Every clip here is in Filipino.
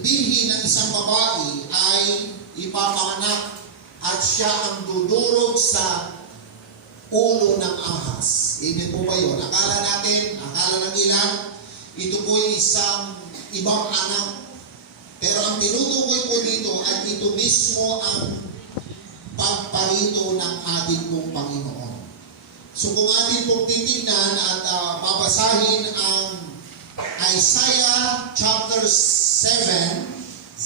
bihi ng isang babae ay ipapanganak at siya ang dudurog sa ulo ng ahas. Amen po ba yun? Akala ng ilan, ito po ay isang ibang anak. Pero ang tinutukoy po dito ay ito mismo ang pagparito ng ating pong Panginoon. So kung atin pong titignan at babasahin ang Isaiah chapter 7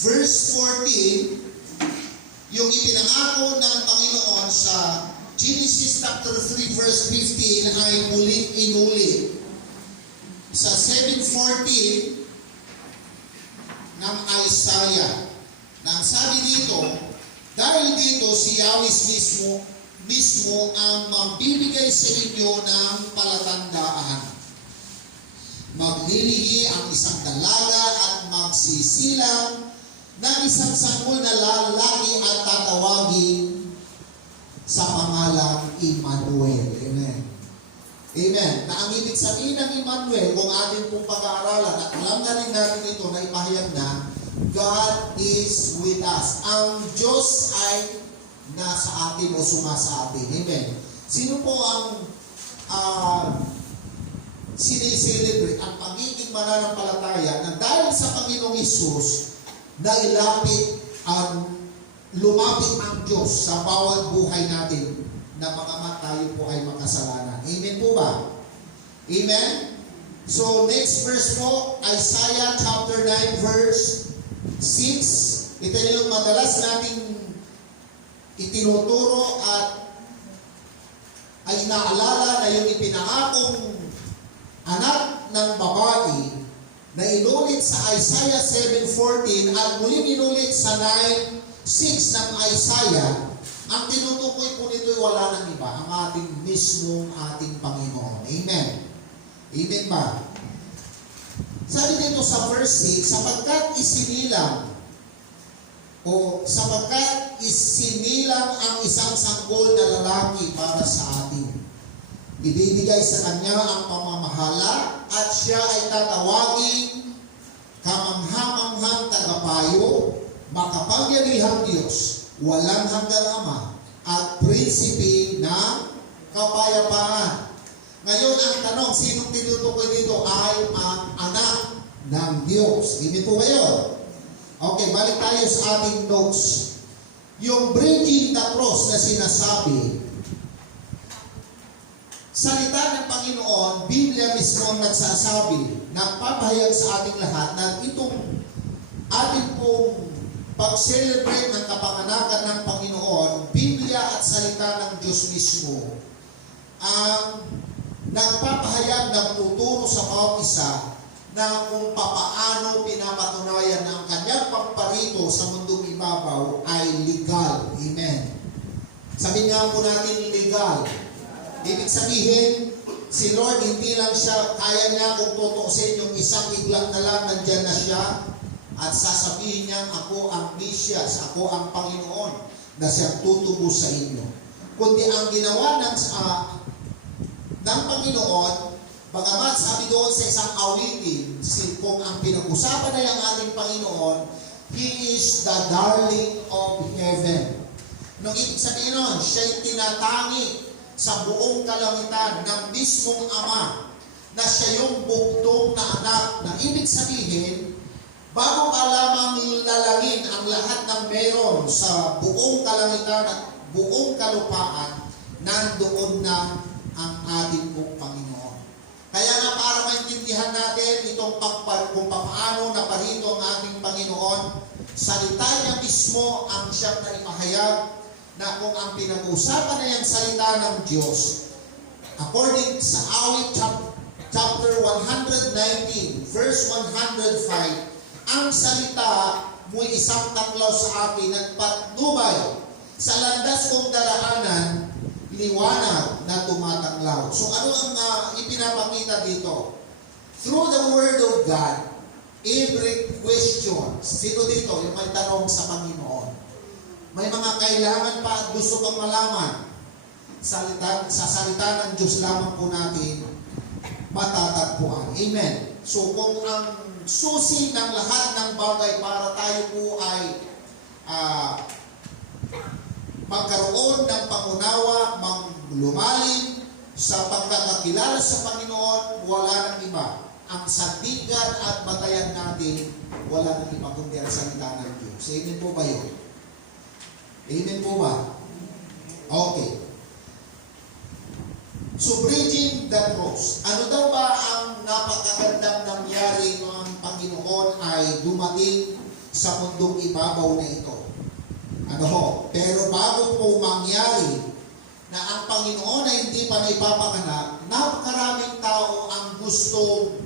verse 14, yung ipinangako ng Panginoon sa Genesis chapter 3 verse 15 ay muling inulit. Sa 7:14 ng Isaiah, nang sabi dito, dahil dito si Yahweh mismo ang magbibigay sa inyo ng palatandaan. Maglilihi ang isang dalaga at magsisilang ng isang sanggol na lalaki at tatawagin sa pangalang Emmanuel. Amen. Amen. Na ang ibig sabihin ng Emmanuel, kung ating pong pag-aaralan, at alam na rin natin ito na ipahayag na, God is with us. Ang Diyos ay nasa atin o sumasa atin. Amen. Sino po ang sineselebrate ang pagiging mananampalataya na dahil sa Panginoong Hesus na lumapit ang Diyos sa bawat buhay natin na mga tayo po ay makasalanan. Amen po ba? Amen? So, next verse po, Isaiah chapter 9 verse 6. Ito yung madalas nating itinuturo at ay inaalala na yung ipinangakong anak ng babae na inulit sa Isaiah 7:14 at muling inulit sa 9:6 ng Isaiah. Ang tinutukoy po nito ay wala nang iba, ang ating Panginoon. Amen. Amen ba? Sabi dito sa verse 6, sapagkat isinilang ang isang sanggol na lalaki para sa atin. Ibibigay sa kanya ang pamamahala at siya ay tatawagin kamangha-manghang tagapayo, makapangyarihang Diyos, walang hanggang Ama, at prinsipe ng kapayapaan. Ngayon, ang tanong, sinong tinutukoy dito ay ang anak ng Diyos. Hindi po ba yun? Okay, balik tayo sa ating notes. Yung bridging the cross na sinasabi, salita ng Panginoon, Biblia mismo ang nagsasabi, nagpapahayag sa ating lahat na itong ating pong pag-celebrate ng kapanganakan ng Panginoon, Biblia at salita ng Diyos mismo, ang nagpapahayag, nagtuturo sa bawat isa na kung papaano pinapatunayan ng kanyang pagparito sa mundong ibabaw ay legal. Amen. Sabi nga po natin legal. Ibig sabihin, si Lord hindi lang siya, kaya niya kung tutuusin yung isang iglap na lang, nandyan na siya, at sasabihin niya, ako ang Mesias, ako ang Panginoon, na siyang tutubos sa inyo. Kundi ang ginawa ng Panginoon, bagamat sabi doon sa isang awitin, kung ang pinag-usapan na yung ating Panginoon, He is the darling of heaven. Nung ibig sabihin nun, siya'y tinatangi sa buong kalangitan ng mismong Ama, na siya yung bugtong na anak, na ibig sabihin, bago pa lamang lalangin ang lahat ng meron sa buong kalangitan at buong kalupaan, nandoon na ang ating pong Panginoon. Kaya nga para maintindihan natin itong kung paano naparito ang ating Panginoon, salita niya mismo ang siyang naipahayag na kung ang pinag-uusapan na yung salita ng Diyos, according sa awit chapter 119, verse 105, ang salita mo'y isang taklaw sa akin at patnubay sa landas kong daraanan, liwanag na tumatanglaw. So ano ang ipinapakita dito? Through the Word of God, every question, sino dito yung may tanong sa Panginoon? May mga kailangan pa at gusto kang malaman. Sa salita ng Diyos lamang po natin matatagpuan. Amen. So kung ang susi ng lahat ng bagay para magkaroon ng pangunawa, lumalim sa pagkakakilala sa Panginoon, wala nang iba. Ang sandigan at batayan natin, wala nang iba kundi ang salita ng Diyos. Amen po ba yun? Amen po ba? Okay. So, bridging the cross. Ano daw ba ang napakagandang nangyari ng Panginoon ay dumating sa mundong ibabaw na ito? Ano ho? Pero bago po mangyari na ang Panginoon ay hindi pa naipapanganak, napakaraming tao ang gustong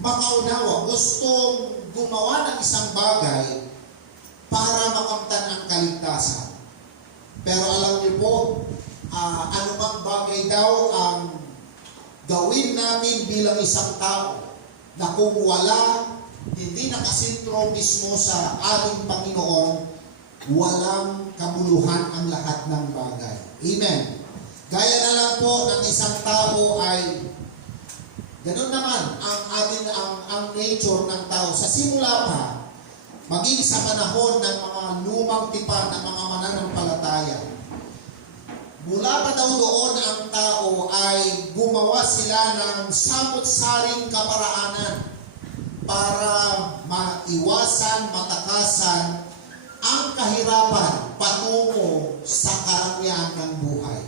makaunawa, gustong gumawa ng isang bagay para makamtan ang kaligtasan. Pero alam niyo po, anumang bagay daw ang gawin natin bilang isang tao na kung wala, hindi nakasintro mismo sa ating Panginoon, walang kabuluhan ang lahat ng bagay. Amen. Gaya na lang po ng isang tao ay ganun naman ang nature ng tao. Sa simula pa, maging sa panahon ng mga lumang tipan ng mga mananampalataya, mula pa daw doon ang tao ay gumawa sila ng samot-saring kaparaanan para maiwasan, matakasan ang kahirapan patungo sa karangyaan ng buhay.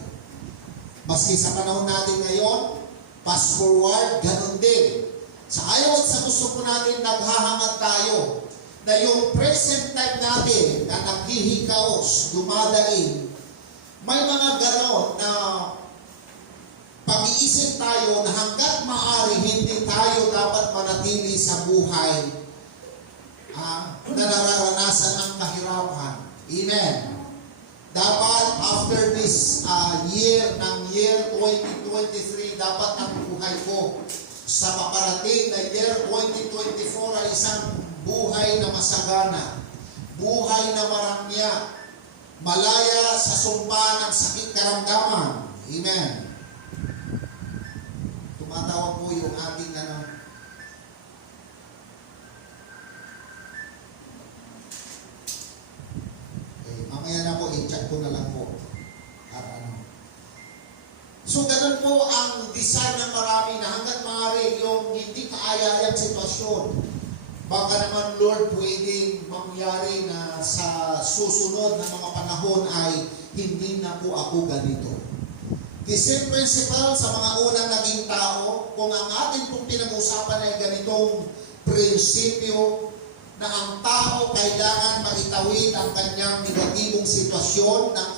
Maski sa panahon natin ngayon, fast forward, ganun din. Sa ayaw at sa gusto po natin, naghahangad tayo na yung present time natin na naghihikaos, dumadaing, may mga ganon na pag-iisip tayo na hanggat maaari hindi tayo dapat manatili sa buhay na nararanasan ang kahirapan. Amen. Dapat after this year 2023, dapat ang buhay ko sa paparating na year 2024 ay isang buhay na masagana, buhay na marangya, malaya sa sumpa ng sakit karamdaman. Amen. Tumatawa po yung ating mamaya na po, i-check ko na lang po. So, ganun po ang design ng marami na hanggat maaari yung hindi kaaya-ayang sitwasyon. Baka naman, Lord, pwedeng mangyari na sa susunod na mga panahon ay hindi na po ako ganito. The same principle sa mga unang naging tao, kung ang atin pong pinag-usapan ay ganitong prinsipyo na ang tao kailangan maitawid ang kanyang negatibong sitwasyon ng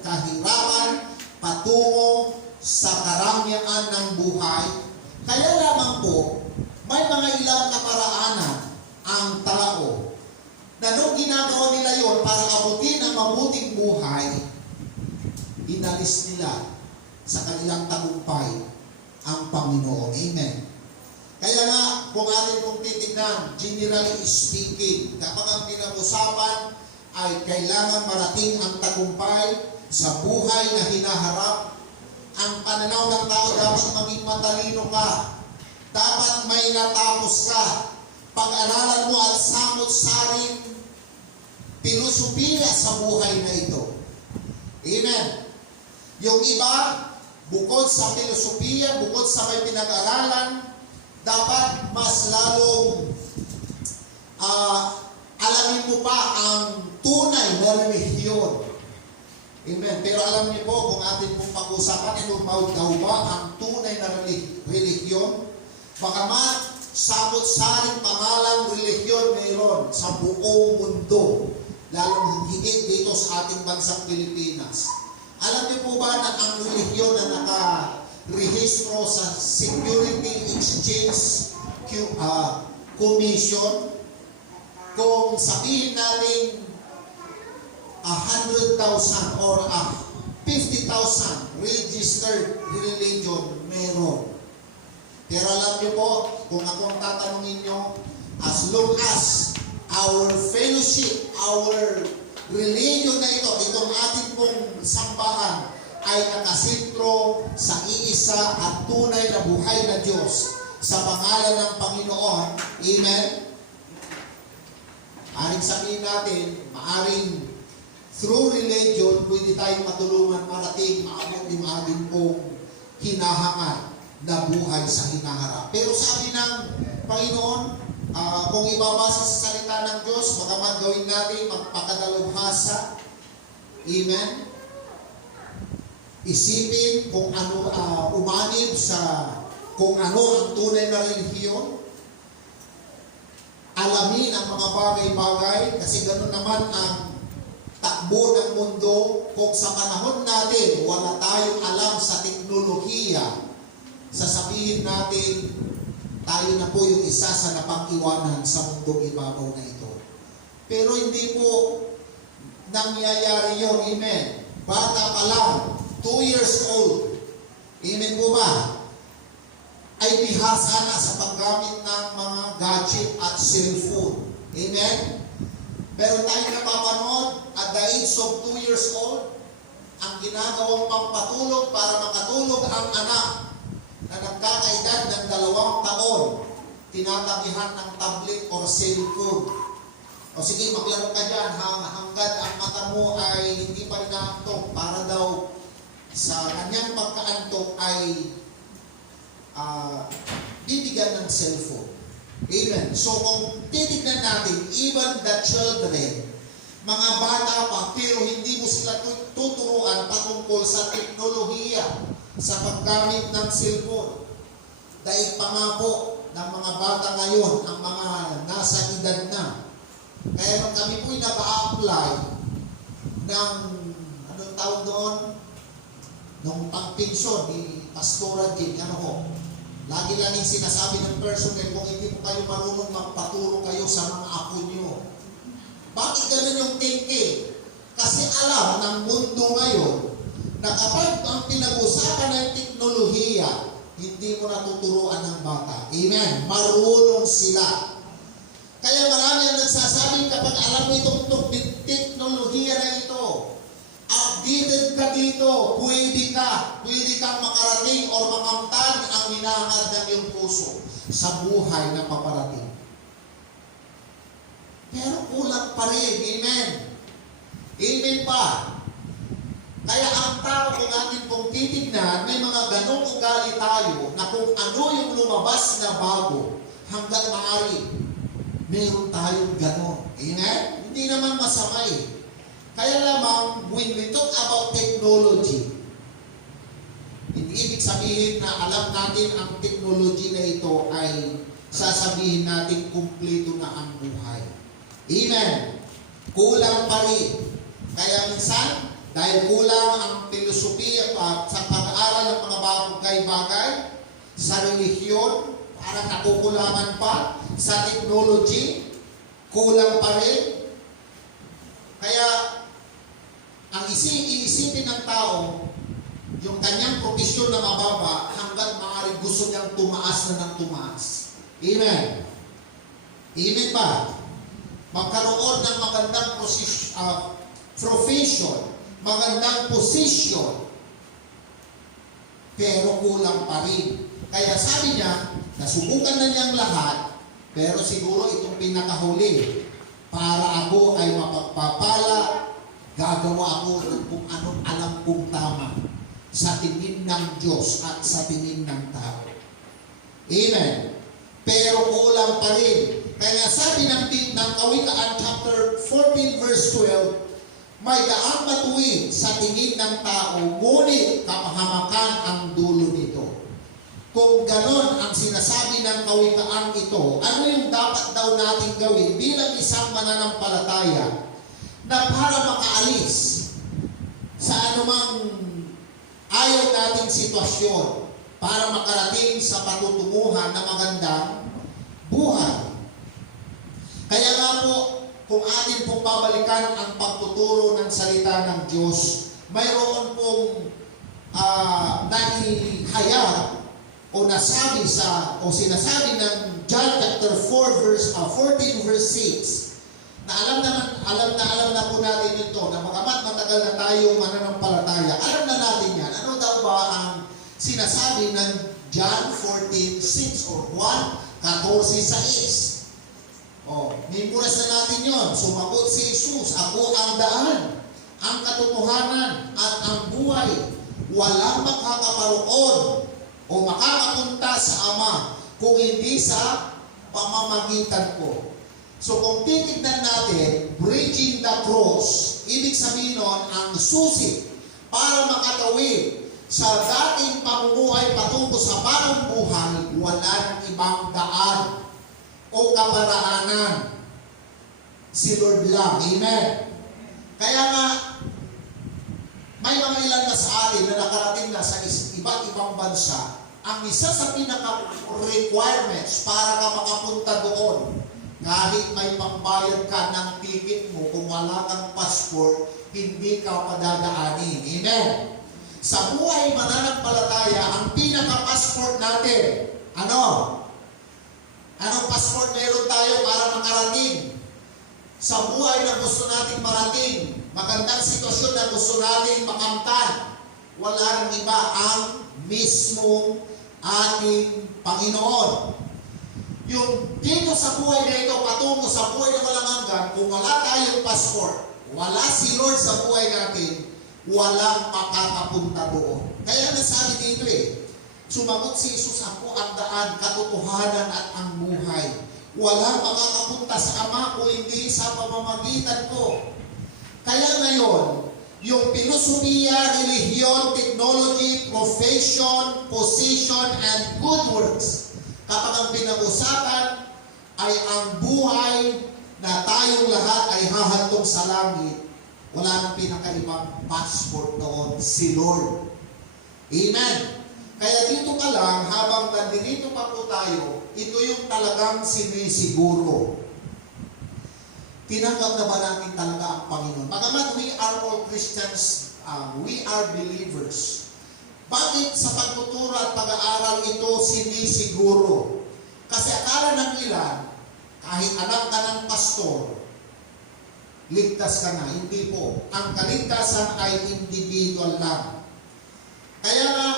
kahirapan patungo sa karangyaan ng buhay. Kaya lamang po, may mga ilang kaparaanan ang tao na nung ginagawa nila yon para abutin ang mabuting buhay, inalis nila sa kanilang tagumpay ang Panginoon. Amen. Kaya nga, kung atin kong titignan, generally speaking, kapag ang pinag-usapan ay kailangan marating ang tagumpay sa buhay na hinaharap, ang pananaw ng tao dapat maging matalino ka. Dapat may natapos ka. Pag-aralan mo at samot-saring pinusupiya sa buhay na ito. Amen. Yung iba, bukod sa pinusupiya, bukod sa may pinag-aralan, dapat mas lalong alamin mo pa ang tunay na relihiyon. Amen. Pero alam niyo po, kung atin pong pag-usapan, ito daw ba ang tunay na relihiyon? Bagamat sabot-saring pangalang relihiyon mayroon sa buong mundo, lalong higit dito sa ating bansang Pilipinas. Alam niyo po ba na ang relihiyon na nakarehistro sa Security Exchange Commission, kung sabihin natin 100,000 or 50,000 registered religion meron. Pero alam niyo po, kung akong tatanungin nyo, as long as our fellowship, our religion na ito, itong ating pong sambahan, ay nakasintro sa iisa at tunay na buhay na Diyos sa pangalan ng Panginoon. Amen? Maaring sabihin natin, maaring through religion, pwede tayong matulungan marating maabot yung ating pong hinahangad na buhay sa hinaharap. Pero sabi ng Panginoon, kung ibabasa sa salita ng Diyos, bagamat gawin natin magpakadalubhasa, amen, isipin kung ano, umanib sa kung ano ang tunay na relihiyon, alamin ang mga bagay-bagay, kasi ganoon naman ang takbo ng mundo. Kung sa panahon natin, wala tayong alam sa teknolohiya, sasabihin natin, tayo na po yung isa sa napag-iwanan sa mundong ibabaw na ito. Pero hindi po nangyayari yun, amen. Bata pa lang, 2 years old, amen po ba? Ay bihasa na sa paggamit ng mga gadget at cellphone. Amen? Pero tayo napapanood, at the age of 2 years old, ang ginagawang pampatulog para makatulog ang anak na nagkakaedad ng 2 taon, tinatabihan ng tablet or cellphone. O sige, maglaro ka dyan hanggat ang mata mo ay hindi pa inaantok para daw sa kanyang pagkaantok ay bibigyan ng cellphone. Amen. So kung titignan natin, even the children, mga bata pa, pero hindi mo sila tuturuan patungkol sa teknolohiya, sa paggamit ng cellphone. Dahil pa nga po ng mga bata ngayon, ang mga nasa edad na. Kaya nung kami po'y naka-apply ng, anong tawag doon? Nung pang-pensyon ni Pastora Jim, ano ho? Lagi-laging sinasabi ng personnel, kung hindi po kayo marunong magpaturo kayo sa mga apo nyo. Bakit ganun yung thinking? Kasi alam ng mundo ngayon na kapag ang pinag-usapan ng teknolohiya, hindi mo natuturuan ng bata. Amen. Marunong sila. Kaya marami ang nagsasabing kapag alam mo itong teknolohiya na ito, updated ka dito, pwede kang makarating o makamtan ang hinahangad ng iyong puso sa buhay na paparating. Pero kulang pa rin. Amen. Amen pa. Kaya ang tao, kung atin pong titignan, may mga ganong ugali tayo na kung ano yung lumabas na bago, hanggang maaari, meron tayong ganon. Amen? Hindi naman masama eh. Kaya lamang, when we talk about technology, hindi ibig sabihin na alam natin ang technology na ito ay sasabihin natin kumpleto na ang buhay. Amen. Kulang pa rin. Kaya minsan, dahil kulang ang filosofiya sa pag-aaral ng mga bagay-bagay, sa relihiyon, parang nakukulangan pa, sa technology, kulang pa rin. Kaya, ang iisipin ng tao, yung kanyang profesyon na mababa, hanggang maaari gusto niyang tumaas na ng tumaas. Amen. Amen ba? Magkaroon ng magandang profession, magandang posisyon, pero kulang pa rin. Kaya sabi niya, nasubukan na niyang lahat, pero siguro itong pinakahuli, para ako ay mapagpapala, gagawa ako ng kung anong alam kong tama sa tingin ng Diyos at sa tingin ng tao. Amen. Pero kulang pa rin. Kaya sabi ng Kawikaan chapter 14 verse 12, may daang matuwid sa tingin ng tao, ngunit kapahamakan ang dulo nito. Kung ganon ang sinasabi ng kawikaan ito, ano yung dapat daw natin gawin bilang isang mananampalataya na para makaalis sa anumang ayaw nating sitwasyon para makarating sa patutunguhan na magandang buhay. Kaya nga po, kung atin pong babalikan ang pagtuturo ng salita ng Diyos, mayroon pong naihayag o nasabi o sinasabi ng John chapter 14 verse 6 na alam na po natin ito na bagamat matagal na tayong mananampalataya, alam na natin yan. Ano daw ba ang sinasabi ng John 14:6 or 1:14-6? Memorize na natin yon. Sumagot si Jesus, ako ang daan, ang katotohanan at ang buhay. Walang makakaparoon o makakapunta sa Ama kung hindi sa pamamagitan ko. So kung titignan natin, bridging the cross, ibig sabihin nun, ang susi para makatawid sa dating pamumuhay patungo sa bagong buhay, wala ng ibang daan o kaparaanan. Si Lord lang. Amen. Kaya nga, may mga ilan na sa atin na nakarating na sa iba't ibang bansa, ang isa sa pinaka-requirements para ka makapunta doon, kahit may pambayad ka ng ticket mo, kung wala kang passport, hindi ka padadaanin. Amen. Sa buhay mananampalataya, ang pinaka-passport natin, ano? Anong passport meron tayo para makarating? Sa buhay na gusto nating marating, magandang sitwasyon na gusto nating makamtan, wala nang iba ang mismong ating Panginoon. Yung dito sa buhay na ito, patungo sa buhay na walang hanggan, kung wala tayong passport, wala si Lord sa buhay natin, walang makakapunta doon. Kaya nasabi dito sumagot si Jesus, ako ang daan, katotohanan at ang buhay. Walang makakapunta sa Ama kung hindi sa pamamagitan ko. Kaya ngayon, yung pilosopiya, relihiyon, technology, profession, position, and good works, kapag ang pinag-usapan ay ang buhay na tayong lahat ay hahantong sa langit, wala nang pinakaibang passport doon, si Lord. Amen. Kaya dito ka lang, habang nandito pa po tayo, ito yung talagang sinisiguro. Tinanggap na ba natin talaga ang Panginoon? Bagamat we are all Christians, we are believers. Bakit sa pagtuturo at pag-aaral ito sinisiguro? Kasi akala ng ilan, kahit anak ka ng pastor, ligtas ka na. Hindi po. Ang kaligtasan ay individual lang. Kaya nga,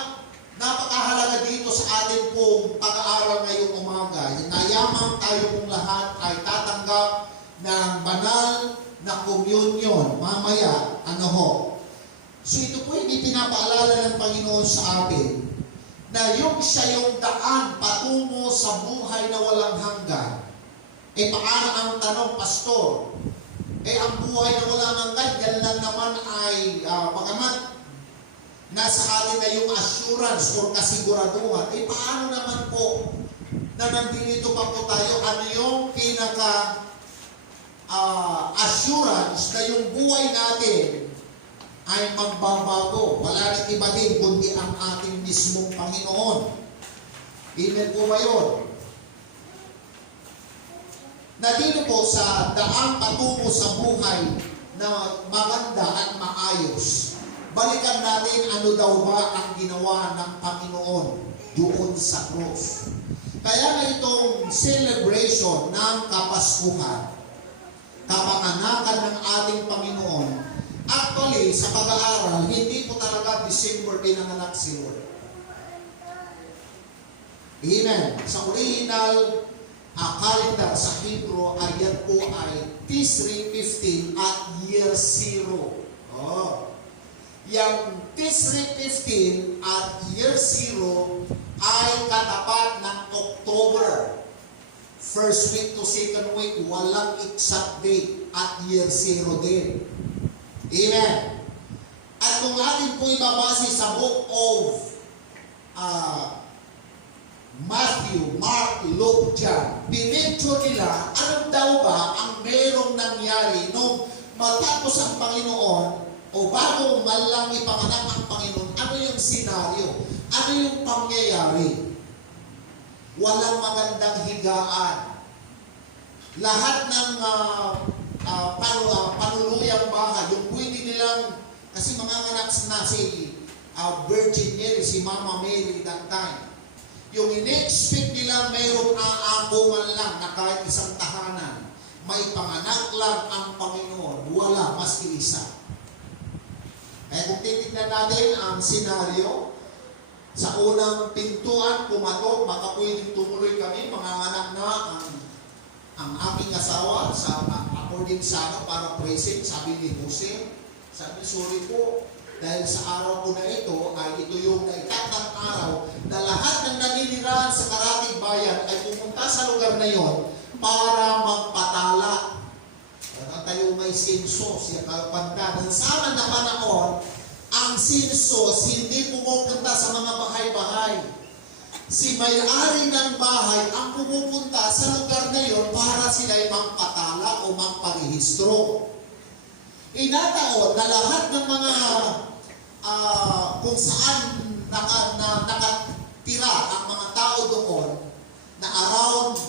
napakahalaga dito sa atin pong pag-aaral ngayong umaga. Nayamang tayo pong lahat ay tatanggap ng banal na komunyon. Mamaya, So ito po yung pinapaalala ng Panginoon sa atin na siya yung daan patungo sa buhay na walang hanggan. Paano ang tanong, pastor? Ang buhay na walang hanggan, yan lang naman ay bagamat nasa atin na yung assurance or kasiguraduhan. Paano naman po na nandito pa po tayo? Ano yung pinaka assurance na yung buhay natin ay magbabago? Wala nang iba din kundi ang ating mismong Panginoon. Amen po ba yun? Na dito po sa daang patungo sa buhay na maganda at maayos, balikan natin ano daw ba ang ginawa ng Panginoon doon sa cross. Kaya nga itong celebration ng Kapaskuhan, kapanganakan ng ating Panginoon, actually, sa pag-aaral, hindi po talaga December pinanganak si Lord. Amen. Sa original calendar sa Hebrew, yan po ay Tisri 15 at year 0. Yang Tisri 15 at year 0 ay katapat ng October. First week to second week, walang exact date at year 0 din. Amen. At kung atin po ibabase sa book of Matthew, Mark, Luke, John, pinicture nila ano daw ba ang merong nangyari nung matapos ang Panginoon o bago man lang ipanganak ang Panginoon, ano yung senaryo? Ano yung pangyayari? Walang magandang higaan. Lahat ng panuluyang bahay, yung pwede nilang, kasi mga anak na si Virgin Mary, si Mama Mary that time. Yung in-expect nila mayroong aako man lang na kahit isang tahanan, may panganak lang ang Panginoon, wala maski isa. Kaya kung titignan natin ang senaryo, sa unang pintuan, pumatok, baka pwedeng tumuloy kami, mga anak na ang aming asawa, according sa para present, sabi ni Jose, Sabi, sorry po, dahil sa araw ko na ito, ay ito yung naitatang araw na lahat ng naninirahan sa Karatig Bayan ay pumunta sa lugar na yon para magpatala. At tayo may sensos, yung kalpanda. Sa aman na panahon, ang sensos hindi pumupunta sa mga bahay-bahay. Si may-ari ng bahay ang pumupunta sa lugar na yon para sila'y magpatala o magparehistro. Inataon na lahat ng mga kung saan nakatira ang mga tao doon na around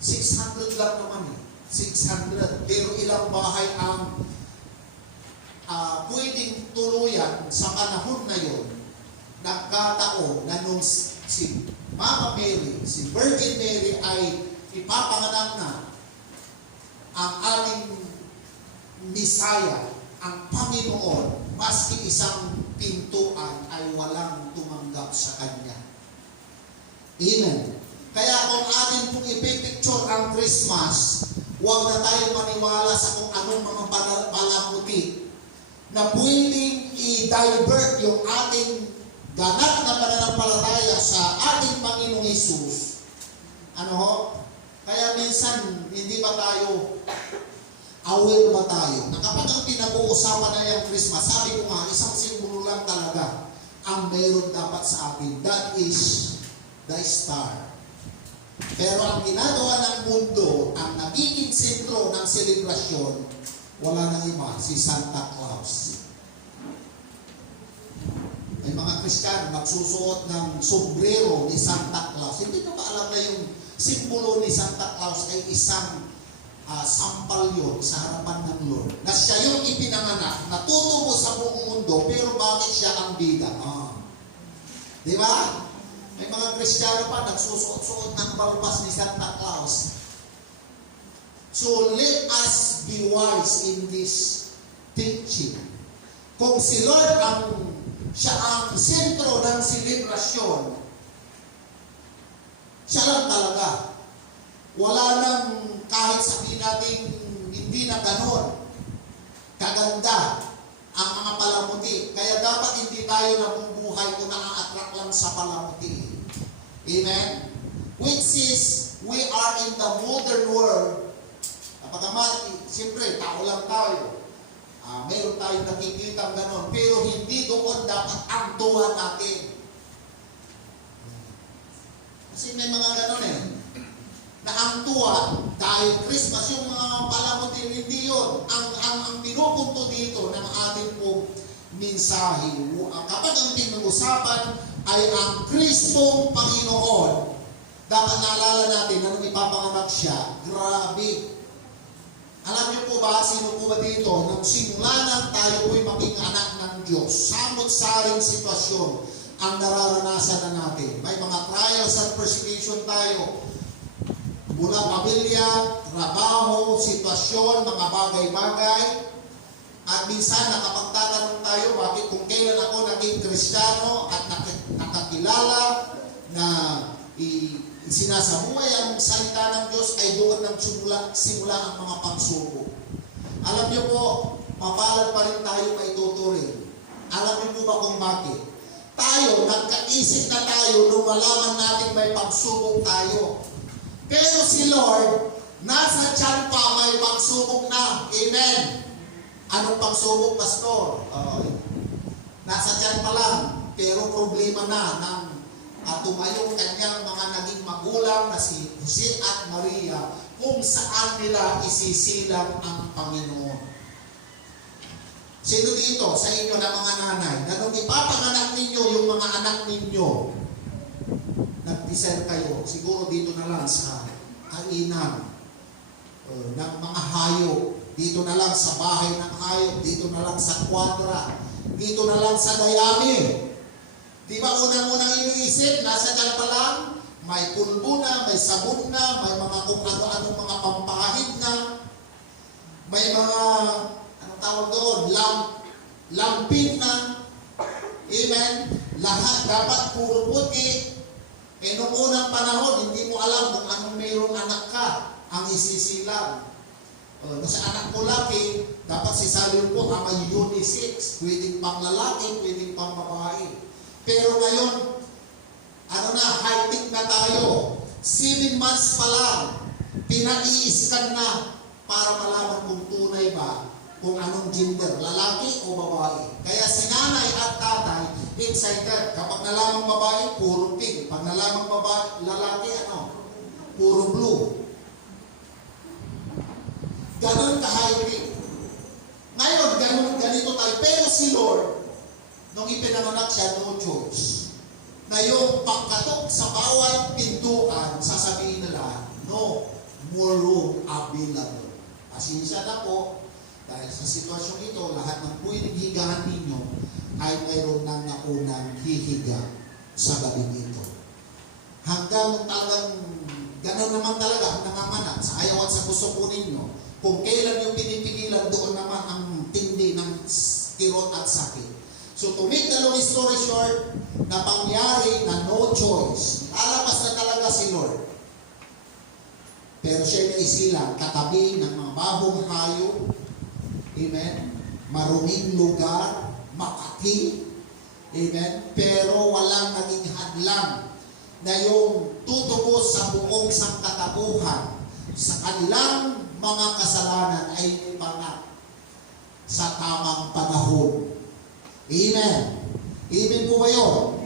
600 lang naman 600. Pero ilang bahay ang pwedeng tuluyan sa panahon na yon. Nagkataon na nung si Mama Mary, si Virgin Mary ay ipapanganak na ang aling Misaya, ang Panginoon, maski isang pintuan ay walang tumanggap sa Kanya. Amen. Kaya kung atin pong ipipicture ang Christmas, huwag na tayo maniwala sa kung anong mga palamuti na pwedeng i-divert yung ating ganap na pananampalataya sa ating Panginoong Hesus. Ano ho? Kaya minsan, hindi ba tayo aware ba tayo? Na kapag ang pinag-uusapan na yung Christmas, sabi ko nga, isang simbolo lang talaga ang meron dapat sa atin. That is the star. Pero ang ginagawa ng mundo, ang nagiging sentro ng selebrasyon, wala nang iba, si Santa Claus. May mga Kristiyano nagsusuot ng sombrero ni Santa Claus. Hindi na ba alam na yung simbolo ni Santa Claus ay isang sampal yun sa harapan ng Lord. Na siya yung ipinanganak, natutubo sa buong mundo, pero bakit siya ang bida? Di ba? May mga Kristiyano pa nagsusuot-suot ng balbas ni Santa Claus. So let us be wise in this teaching. Kung si Lord siya ang sentro ng selebrasyon, siya lang talaga. Wala nang kahit sabihin natin hindi na ganon kaganda ang mga palamuti. Kaya dapat hindi tayo nabubuhay kung na-attract lang sa palamuti. Amen? Which is, we are in the modern world. Kapagamat, siyempre, tao lang tayo. Meron tayong nakikita ganon. Pero hindi doon dapat ang tuwa natin. Kasi may mga ganon na ang tuwa, dahil Christmas, yung mga palamuti, hindi yun. Ang pinupunto dito ng ating pong mensahe. Kapag ang pinag-usapan ay ang Kristong Panginoon, dapat naalala natin na nung ipapanganak siya, grabe. Alam niyo po ba, sino po ba dito, nung simula nang tayo po'y maging anak ng Diyos, samot-saring sitwasyon ang nararanasan na natin. May mga trials at persecution tayo. Mula pamilya, trabaho, sitwasyon, mga bagay-bagay. At minsan nakapagtatanong tayo, bakit kung kailan ako naging Kristiyano at nakakilala na sinasabuhay ang salita ng Diyos ay doon nang simula ang mga pagsubok. Alam niyo po, mapalad pa rin tayo maituturing. Alam niyo po ba kung bakit? Tayo, nagkaisip na tayo nung malaman natin may pagsubok tayo. Pero si Lord, nasa tiyan pa may pagsubok na. Amen. Anong pagsubok, Pastor? Nasa tiyan pa lang, pero problema na ng tumayong kanyang mga naging magulang na si Jose at Maria kung saan nila isisilang ang Panginoon. Sino dito sa inyo na mga nanay na nung ipapanganak ninyo yung mga anak ninyo, nag-desire kayo, siguro dito na lang sa kainan ng mga hayop, dito na lang sa bahay ng hayop, dito na lang sa kwadra, dito na lang sa dayami. Di ba unang-unang iniisip, nasa dyan pa lang, may pulbo na, may sabon na, may mga kung ano-anong mga pampahid na, may mga, anong tawag doon, lampin na. Amen? Lahat dapat puro puti. Noong unang panahon, hindi mo alam kung anong mayroong anak ka ang isisilang. Sa anak ko laki, dapat si Salion po ang unisex. Pwedeng pang lalaki, pwedeng pang babae. Pero ngayon, high-tech na tayo. 7 months pa lang, pinai-scan na para malaman kung tunay ba kung anong gender, lalaki o babae. Kaya si nanay at tatay, excited. Kapag nalamang babae, puro pink. Pag nalamang babae, lalaki, puro blue. Ganon ka-high-tech. Ngayon, ganito tayo. Pero si Lord, nung ipinanganak siya, no choice. Na yung pagkatok sa bawat pintuan, sasabihin nila, no more room available. Pasensya na po, dahil sa sitwasyon ito, lahat ng pwedeng higahan ninyo ay mayroon ng naunang hihiga sa gabi nito. Hanggang talagang gano'n naman talaga ang nanganganak sa ayaw at sa gusto po ninyo. Kung kailan yung pinipigilan, doon naman ang tindi ng kirot at sakit. So to make the long story short, na pangyari na no choice, lalabas na talaga si Lord. Pero siya na isilang katabi ng mga babong hayop, amen, maruming lugar, makati, amen, pero walang naging hadlang na yung tutubos sa buong sangkatauhan sa kanilang mga kasalanan ay ipangat sa tamang panahon. Amen. Amen po ba yun?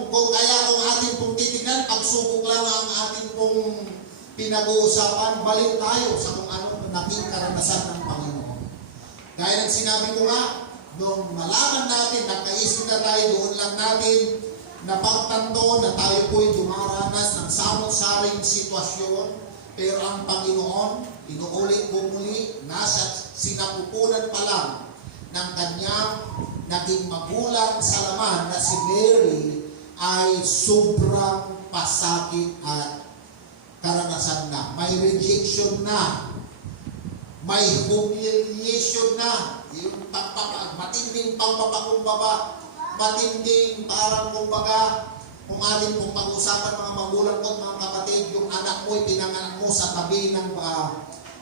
Kung atin pong titignan, pagsubok lang ang atin pong pinag-uusapan, balik tayo sa kung anong naging karanasan ng Panginoon. Gaya ng sinabi ko nga, nung malaman natin, nagkaisip na tayo, doon lang natin napagtanto na tayo po'y dumaranas ng samot-saring sitwasyon. Pero ang Panginoon, inuulit ko muli, nasa sinapupunan pa lang ng kanyang naging magulang sa laman na si Mary ay sobrang pasakit at karanasan na. May rejection na. May humiliation na. Yung matinding pangpapakumbaba. Matinding parang kumbaga, kung atin kung pag-usapan mga magulang ko at mga kapatid, yung anak mo, pinanganak mo sa tabi ng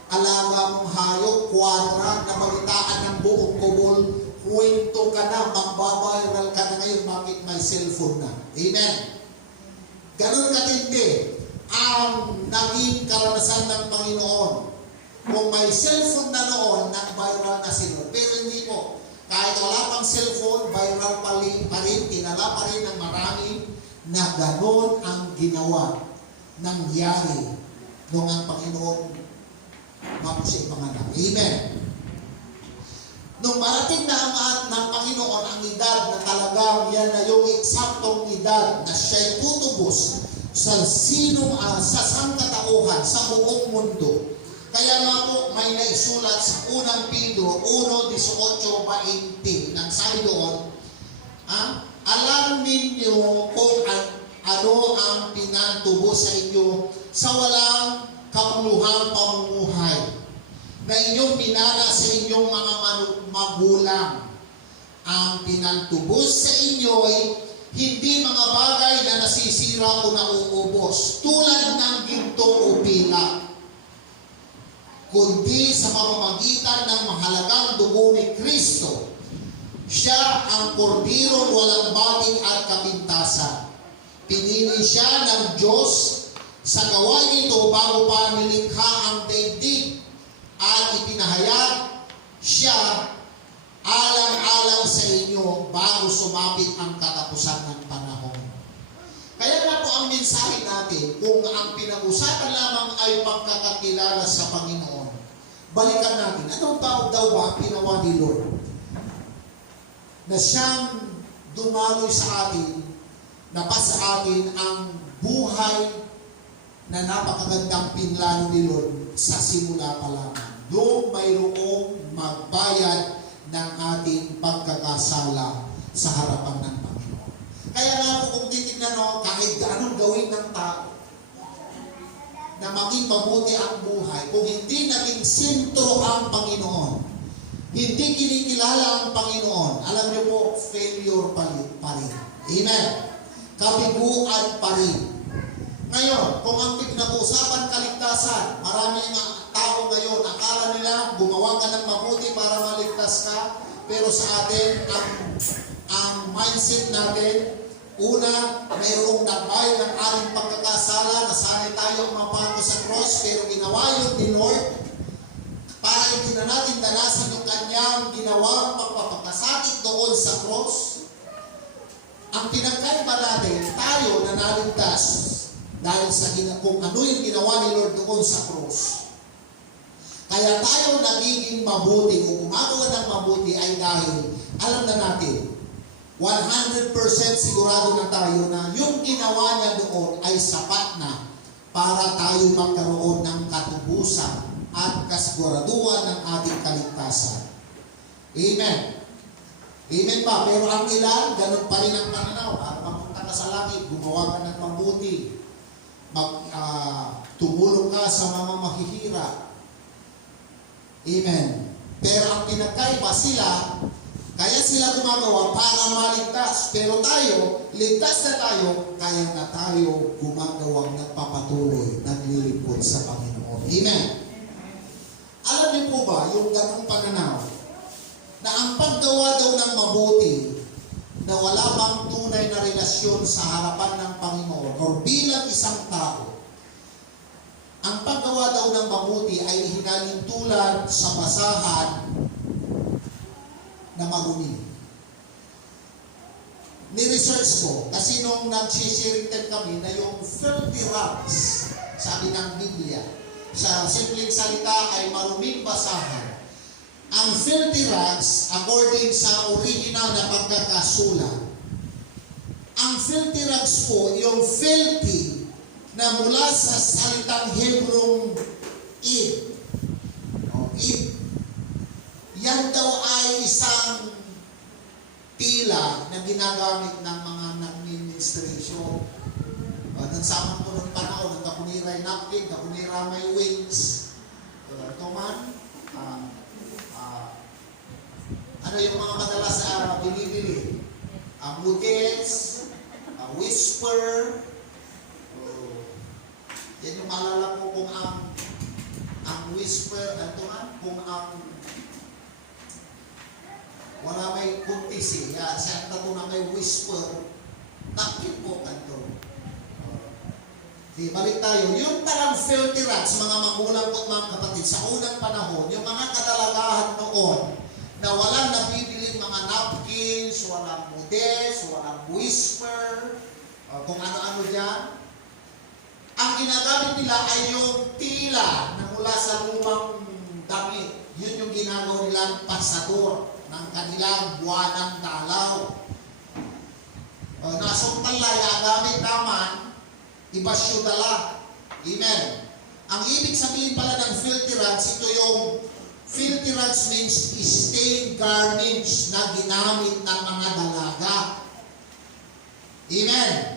alaga mong hayop, kwadra, na balitaan ng buong kubol, kwento ka na, magbabiral ka na ngayon, bakit may cellphone na? Amen. Ganun katindi ang naging karanasan ng Panginoon. Kung may cellphone na noon, nag-viral na sila. Pero hindi po. Kahit wala pang cellphone, viral pa rin, tinala pa rin ng marami na gano'n ang ginawa, nangyari nung ang Panginoon bago siya ipanganak. Amen. Nung marating na ang ng Panginoon ang edad na talagang yan na yung eksaktong edad na siya'y tutubos sa sa sangkatauhan, sa buong mundo. Kaya nga po may naisulat sa unang Pedro 1:18-20 nang sabi doon, alam ninyo kung ano ang pinantubo sa inyo sa walang kapuluhang pamumuhay na inyong minana sa inyong mga magulang. Ang pinantubos sa inyo ay hindi mga bagay na nasisira o nauubos tulad ng ginto o pilak, kundi sa pamamagitan ng mahalagang dugo ni Kristo. Siya ang kordirong walang bating at kapintasan. Pinili siya ng Diyos sa gawain ito bago pa nilikha ang daigdig at ipinahayag siya alang-alang sa inyo bago sumapit ang katapusan ng panahon. Kaya nga po ang mensahe natin, kung ang pinag-usapan lamang ay pagkakakilala sa Panginoon, balikan natin, ano daw ba ginawa ni Lord? Na siyang dumaloy sa atin, napasa sa atin ang buhay na napakagandang pinlano ni Lord sa simula pa lamang. Doon mayroong magbayad ng ating pagkakasala sa harapan ng Panginoon. Kaya nga po kung titignan mo, kahit anong gawin ng tao na maging mabuti ang buhay, kung hindi naging sentro ang Panginoon, hindi kinikilala ang Panginoon, alam niyo po, failure pa rin. Amen. Kabiguan pa rin. Ngayon, kung ang pinag-uusapan kaligtasan, marami nga tao ngayon, akala gumawa ka ng mabuti para maligtas ka. Pero sa atin, ang mindset natin, una, mayroong nagbayad ng ating pagkakasala na sana tayo mapako sa cross, pero ginawa yun ni Lord para hindi na natin danasin yung kanyang ginawang pagpapakasakit doon sa cross. Ang pinagkaiba natin, tayo na naligtas dahil sa kung ano yung ginawa ni Lord doon sa cross. Kaya tayo nagiging mabuti o gumagawa ng mabuti ay dahil alam na natin, 100% sigurado na tayo na yung ginawa niya doon ay sapat na para tayo magkaroon ng katubusan at kasiguraduhan ng ating kaligtasan. Amen. Amen ba? Pero ang ilan, ganun pa rin ang pananaw. Para mapunta ka sa langit, gumawa ka ng mabuti. Tumulong ka sa mga mahihirap. Amen. Pero ang pinagkaiba sila, kaya sila gumagawa para maligtas. Pero tayo, ligtas na tayo, kaya na tayo gumagawang nagpapatuloy, naglilingkod sa Panginoon. Amen. Alam niyo po ba, yung ganong pananaw, na ang paggawa daw ng mabuti, na wala bang tunay na relasyon sa harapan ng Panginoon, o bilang isang tao, ang paggawa daw ng mabuti ay hinaling tulad sa basahan na marumi. Ni-research ko, kasi nung nag-sharing kami na yung filthy rags, sabi ng Biblia, sa simpleng salita ay maruming basahan. Ang filthy rags, according sa original na pagkakasulat, ang filthy rags po, yung filthy na mula sa salitang Hebrong id. Id. Yan daw ay isang tila na ginagamit ng mga nag-administration. Nagsaman ko ng panahon, nagkapunira yung napkin, kapunira may wings. Ito man, ano yung mga madalas binibili? Mudets, whisper. Yan yung malala ko kung ang whisper, ito man, kung ang wala may kuntisi, siya na na may whisper, napkin po kanto. Balik tayo. Yung parang filthy rags, mga magulang ko at mga kapatid, sa unang panahon, yung mga kadalagahan noon, na walang nabibiling mga napkins, walang mudes, walang whisper, kung ano-ano dyan, ang ginagamit nila ay yung tila na mula sa lumang damit. Yun yung ginagawa nilang pasador ng kanilang buwanang dalaw. Nasong talaya, gamit naman, ibasyo dala. Amen. Ang ibig sabihin pala ng filthy rags, ito yung filthy rags means stained garments na ginamit ng mga dalaga. Amen.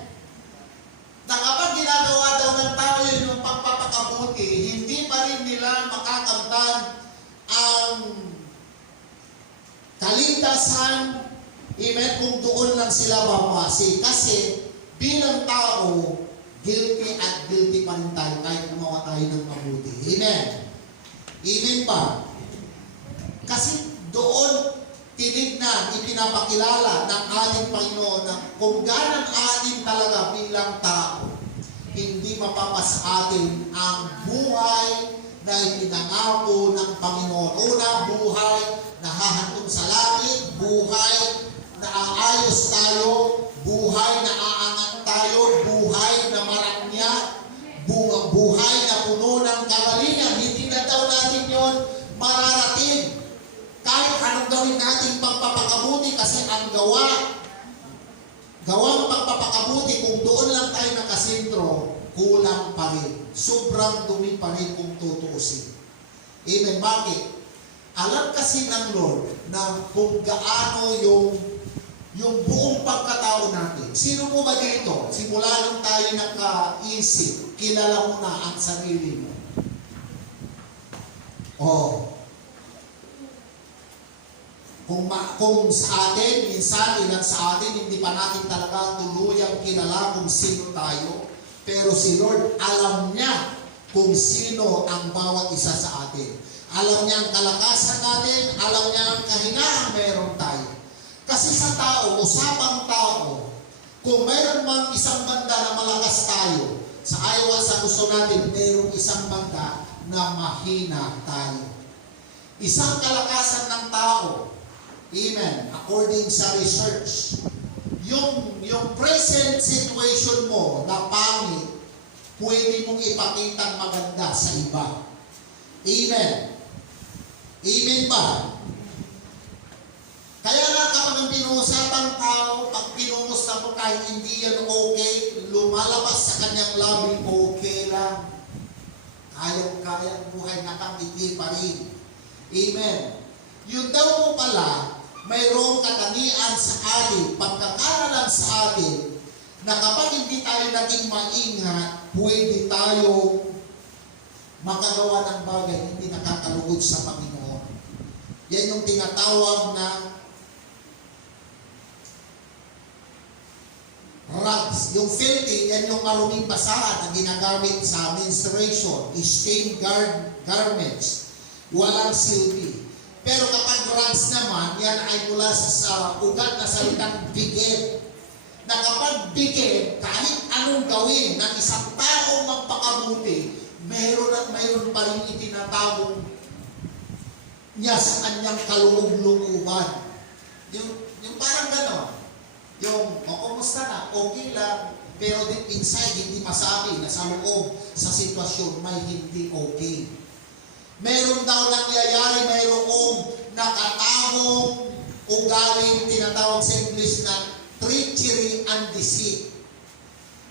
Na kapag ginagawa daw ng tao yun yung pagpapakabuti, hindi pa rin nila makakamtan ang kaligtasan, amen, kung doon lang sila babase. Kasi bilang tao, guilty at guilty pa rin tayo kahit gumawa tayo ng mabuti. Amen. Amen ba? Kasi doon tinignan, ipinapakilala ng ating Panginoon na kung ganang atin talaga bilang tao, hindi mapapas atin ang buhay na ipinangako ng Panginoon. Una, buhay na hahantong sa langit, buhay na aayos tayo, buhay na aangat tayo, buhay na marangya, buhay na puno ng kagalingan. Hindi na daw natin yon mararating. Kahit anong gawin natin pagpapakabuti, kasi ang gawang pagpapakabuti, kung doon lang tayo nakasentro, kulang pa rin. Sobrang dumi pa rin kung tutuusin. Amen. Bakit? Alam kasi ng Lord na kung gaano yung buong pagkatao natin. Sino mo ba dito? Simula nung tayo nakaisip, kilala mo na ang sarili mo. Kung sa atin, minsan ilan sa atin, hindi pa natin talaga tuluyang kilala kung sino tayo. Pero si Lord, alam niya kung sino ang bawat isa sa atin. Alam niya ang kalakasan natin, alam niya ang kahinaan meron tayo. Kasi sa tao, usapang tao, kung mayroon mang isang banda na malakas tayo, sa ayaw at sa gusto natin, mayroong isang banda na mahina tayo. Isang kalakasan ng tao, amen, according sa research, yung present situation mo na pangit, pwede mong ipakitang maganda sa iba. Amen. Amen ba? Kaya nga kapag ang pinuusapang tao, pag pinumusta mo kahit hindi yan okay, lumalabas sa kanyang labing okay lang. Kayang buhay, nakangiti pa rin. Amen. Yun daw po pala, mayroong katangian sa atin, pagkakaralan sa atin, na kapag hindi tayo naging maingat, pwede tayo makagawa ng bagay hindi nakakalugod sa Panginoon. Yan yung tinatawag na rags. Yung filthy, yan yung maruming basahan na ginagamit sa menstruation, stained garments, walang silbi. Pero kapag rags naman, yan ay mula sa ugat na salitang bigid. Na kapag bigid, kahit anong gawin ng isang taong magpakabuti, mayroon at mayroon pa rin itinatawag niya sa kanyang kaloob-looban. Yung parang gano'n. Yung, kumusta na, okay lang, pero deep inside, hindi masabi na sa loob, sa sitwasyon, may hindi okay. Meron daw nangyayari, mayroong nakatawong ugaling, tinatawag sa English na treachery and deceit.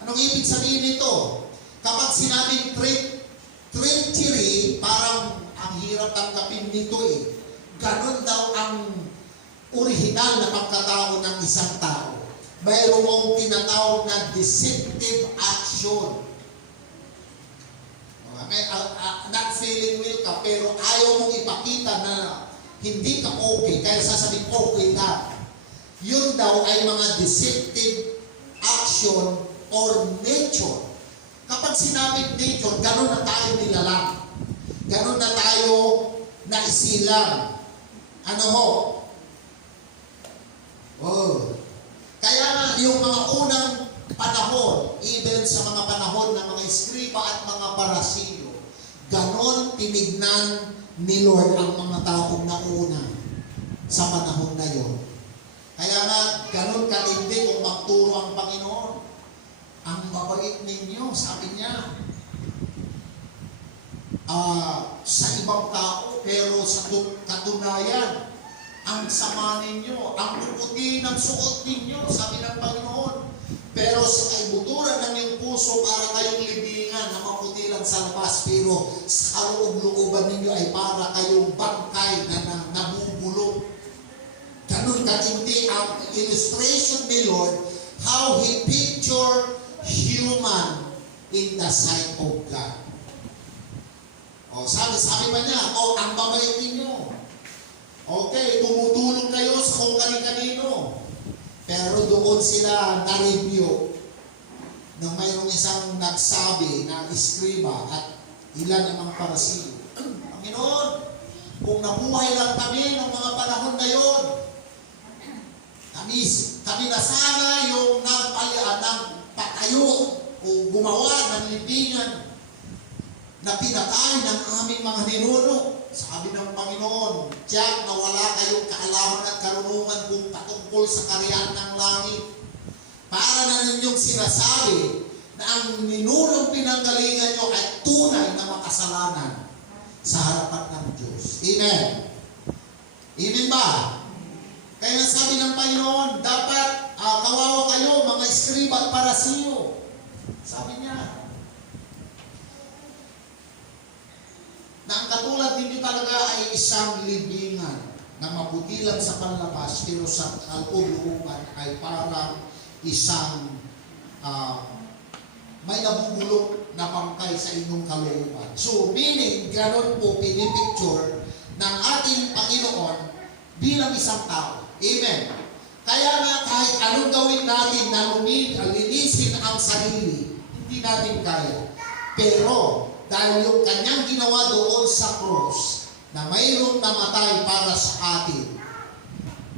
Anong ibig sabihin nito? Kapag sinabing treachery, parang ang hirap tanggapin nito eh. Ganon daw ang original na pagkatao ng isang tao. Mayroong tinatawag na deceptive action. Not feeling well ka, pero ayaw mong ipakita na hindi ka okay, kaya sasabihin okay ka. Yun daw ay mga deceptive action or nature. Kapag sinabing nature, gano'n na tayo nilalang. Gano'n na tayo naisilang. Ano ho? Oh. Kaya nga, yung mga unang panahon, even sa mga panahon ng mga eskriba at mga parasiyo, ganon tinignan ni Lord ang mga taong nauna sa panahon na yon. Kaya nga, ganon katindi kung magturo ang Panginoon. Ang mabait ninyo, sabi niya, sa ibang tao, pero sa katunayan, ang sama ninyo, ang puputi ng suot ninyo, sabi ng Panginoon. Pero sa kaibuturan ng iyong puso, para kayong libingan na maputi lang sa labas, pero sa loob-looban ninyo ay para kayong bangkay na nabubulok. Ganun katindi ang illustration ni Lord, how He picture human in the sight of God. O, sabi pa niya, ang babait ninyo. Okay, tumutulong kayo sa kung kani-kanino. Pero doon sila na-review nang mayroong isang nagsabi na eskriba at ilan ang mga parasiyo. Panginoon, kung nabuhay lang kami ng mga panahon na yon, kami na sana yung nagpatayo o gumawa ng libingan na pinatay ng aming mga ninuno. Sabi ng Panginoon, tiyak na wala kayong kaalaman at karunungan kung patungkol sa karyaan ng langit. Para na ninyong sinasabi na ang ninunong pinanggalingan nyo ay tunay na makasalanan sa harapan ng Diyos. Amen. Amen ba? Kaya sabi ng Panginoon, dapat kawawa kayo, mga eskriba at parasiyo. Sabi niya, na ang katulad ninyo talaga ay isang libingan na mabuti lang sa panlabas, pero sa kalooban ay parang isang may nabubulok na bangkay sa inyong kalooban. So, meaning, ganon po pinipicture ng ating Panginoon bilang isang tao. Amen. Kaya nga kahit anong gawin natin na linisin ang sarili, hindi natin kaya. Pero, Dahil yung kanyang ginawa doon sa cross, na mayroong namatay para sa atin,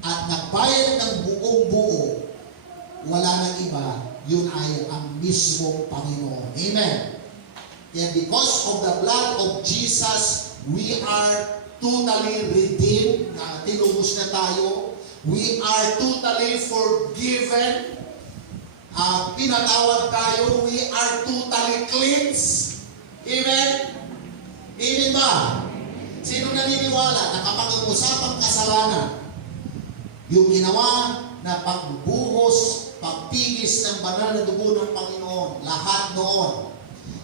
at nagbayad ng buong buo, wala nang iba, yun ay ang mismong Panginoon. Amen. And because of the blood of Jesus, we are totally redeemed. Tinubos na tayo. We are totally forgiven. Pinatawad tayo. We are totally cleansed. Amen? Amen ba? Sino naniniwala na kapag usapang kasalanan, yung ginawa na pagbubuhos, pagpigis ng banal na dugo ng Panginoon, lahat noon,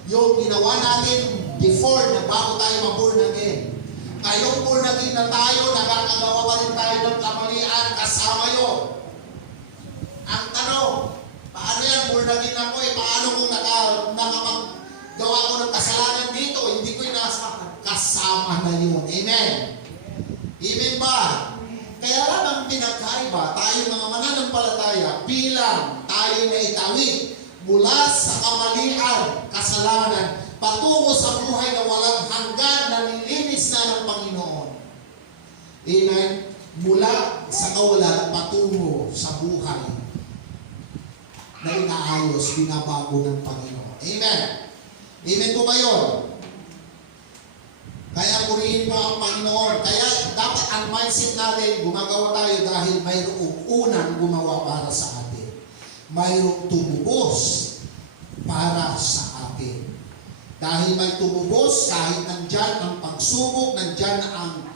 yung ginawa natin before na bago tayo ma-born again. Kayong born again na tayo, nakakagawa pa rin tayo ng kamalian, kasama yun. Ang tanong, paano yan, born again ako paano kung nakapaggawa ko ng kasalanan dito, hindi ko inasa, kasama na yun. Amen? Amen ba? Kaya lamang pinagkaiba, tayo mga mananampalataya, bilang tayo na itawid mula sa kamalian, kasalanan, patungo sa buhay na walang hanggan na nilinis na ng Panginoon. Amen? Mula sa kawalan, patungo sa buhay na inaayos, binabago ng Panginoon. Amen? Amen po ba yun? Kaya purihin mo ang Panginoon. Kaya dapat ang mindset natin, gumagawa tayo dahil mayroong unang gumawa para sa atin. Mayroong tumubos para sa atin. Dahil may tumubos, kahit nandyan ang pagsubok, nandyan ang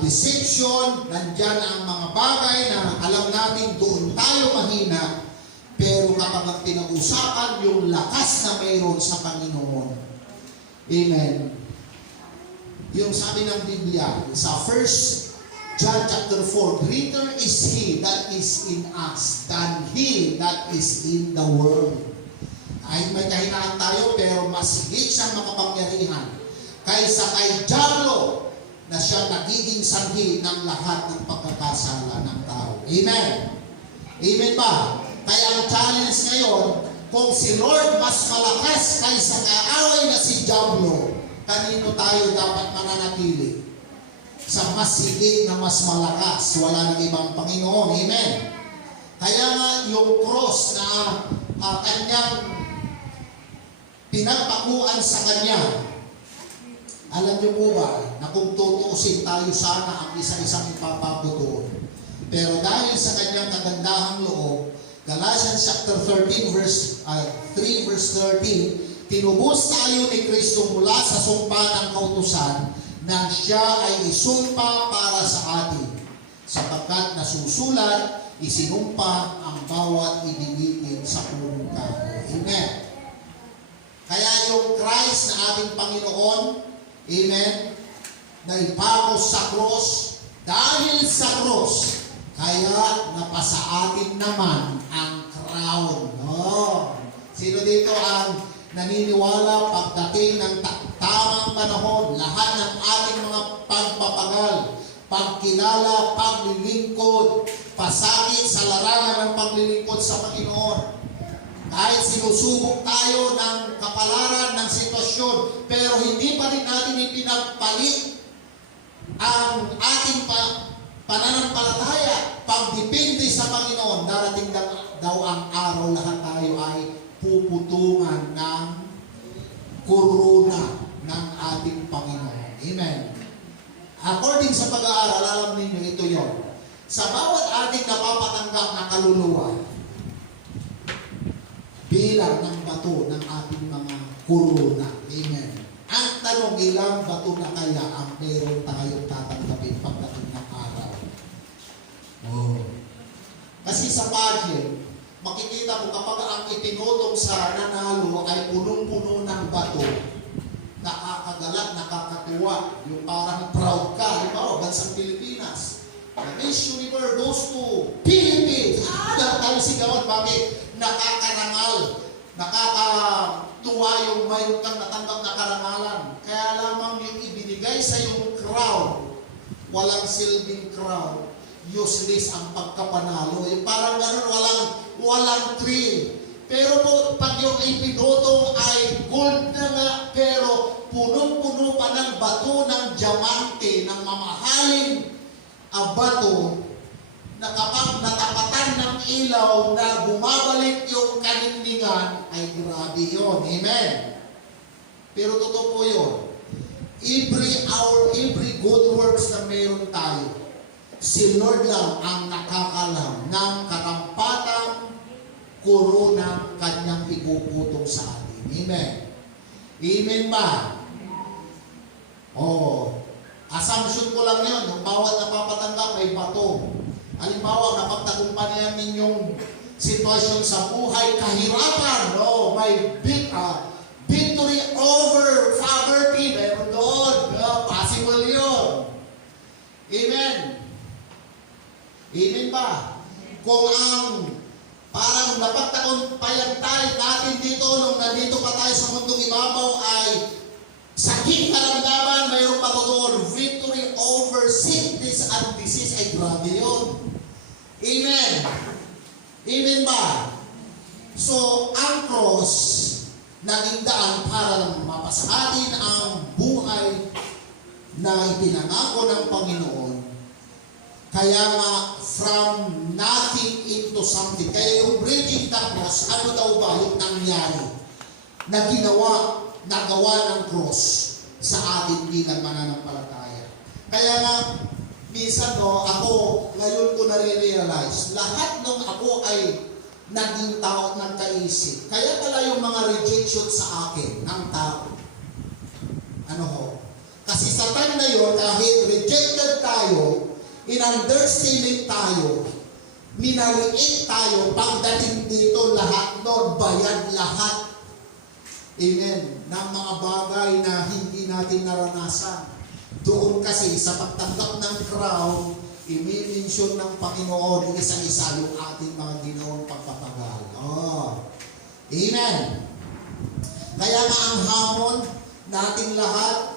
deception, nandyan ang mga bagay na alam natin doon tayo mahina, pero kapag pinag-usapan yung lakas na mayroon sa Panginoon. Amen. Yung sabi ng Biblia, sa 1 John chapter 4, greater is He that is in us than he that is in the world. Ay may kahinaan tayo, pero mas higit siyang makapangyarihan kaysa kay Diablo na siya nagiging sanhi ng lahat ng pagkakasala ng tao. Amen? Amen ba? Kaya ang challenge ngayon, kung si Lord mas malakas kaysa kaaway na si Diablo, kanino tayo dapat mananatili? Sa mas higit na mas malakas, wala nang ibang Panginoon. Amen? Kaya nga yung cross na kanyang pinagpakuan sa kanya, alam niyo po ba na kung tutuusin tayo sana ang isa-isang ipapabutuon. Pero dahil sa kanyang kagandahang loob, Galatians chapter 13 verse 3 verse 13, tinubos tayo ni Kristo mula sa sumpa ng kautusan nang siya ay isumpa para sa atin. Sapagkat nasusulat, isinumpa ang bawat ibigin sa punong kahoy. Amen. Kaya yung Christ na ating Panginoon, amen, na ipagos sa cross, dahil sa cross, kaya napasa atin naman ang crown. Oh. Sino dito ang naniniwala pagdating ng tamang panahon, lahat ng ating mga pagpapagal, pagkilala, paglilingkod, pasakit sa larangan ng paglilingkod sa Panginoon. Kahit sinusubok tayo ng kapalaran ng sitwasyon, pero hindi pa rin natin ipinagpalit ang ating pananampalataya, pagdepende sa Panginoon. Darating daw ang araw, lahat tayo ay puputungan ng korona ng ating Panginoon. Amen. According sa pag-aaral, alam ninyo ito yon. Sa bawat ating napapatanggap na kaluluwa, bilang ng bato ng ating mga korona. Amen. Ang tanong, ilang bato na kaya ang meron tayong tatanggapin pagdating ng araw? Oh. Kasi sa pageant, makikita mo kapag ang itinutong sa nanalo ay punong-puno ng bato, nakakagalat, nakakatuwa, yung parang proud ka, di ba? Bansang Pilipinas. The Miss Universe goes to Philippines. Dahil tayo sigawan, bakit? Nakakarangal, nakakatuwa yung mayroon kang natanggap na karangalan. Kaya lamang yung ibinigay sa yung crown, walang silbing crown, useless ang pagkapanalo. Yung parang ganun, walang thrill. Pero po, pag yung ipinutong ay gold na nga, pero punong-puno pa ng bato ng diamante, ng mamahaling bato, na kapag natapatan ng ilaw na bumabalik yung kaningningan, ay grabe yun. Amen. Pero totoo po yun. Every good works na meron tayo, si Lord lang ang nakakalam ng katampatang koronang kanyang ipuputong sa atin. Amen. Amen ba? Assumption ko lang yun. Yung bawat napapatanggap may bato. Halimbawa, napagtagumpayan ninyong sitwasyon sa buhay, kahirapan, may victory over poverty. Meron doon. Possible yun. Amen. Amen ba? Kung ang parang napagtagumpayan tayo natin dito nung nandito pa tayo sa mundong ibabaw ay sakit karamdaman, mayroon pa doon victory over sickness and disease, ay grabe yun. Amen. Amen ba? So, ang cross naging daan para lang mapasahatin ang buhay na ipinangako ng Panginoon. Kaya nga, from nothing into something. Kaya yung bridging the cross, ano daw ba yung nangyari na nagawa ng cross sa atin bilang mananampalataya. Kaya nga, minsan ako, ngayon ko nare-realize, lahat ng ako ay naging tao ng kaisip. Kaya pala yung mga rejection sa akin ng tao. Kasi sa time na yun, kahit rejected tayo, in-underestimate tayo, minaliit tayo, pagdating dito lahat doon, bayad lahat. Amen. Ng mga bagay na hindi natin naranasan. Doon kasi sa pagtanggap ng crown, i-mention ng Panginoon isa-isa yung ating mga ginawang pagpapagal. Amen. Kaya nga ang hamon nating lahat,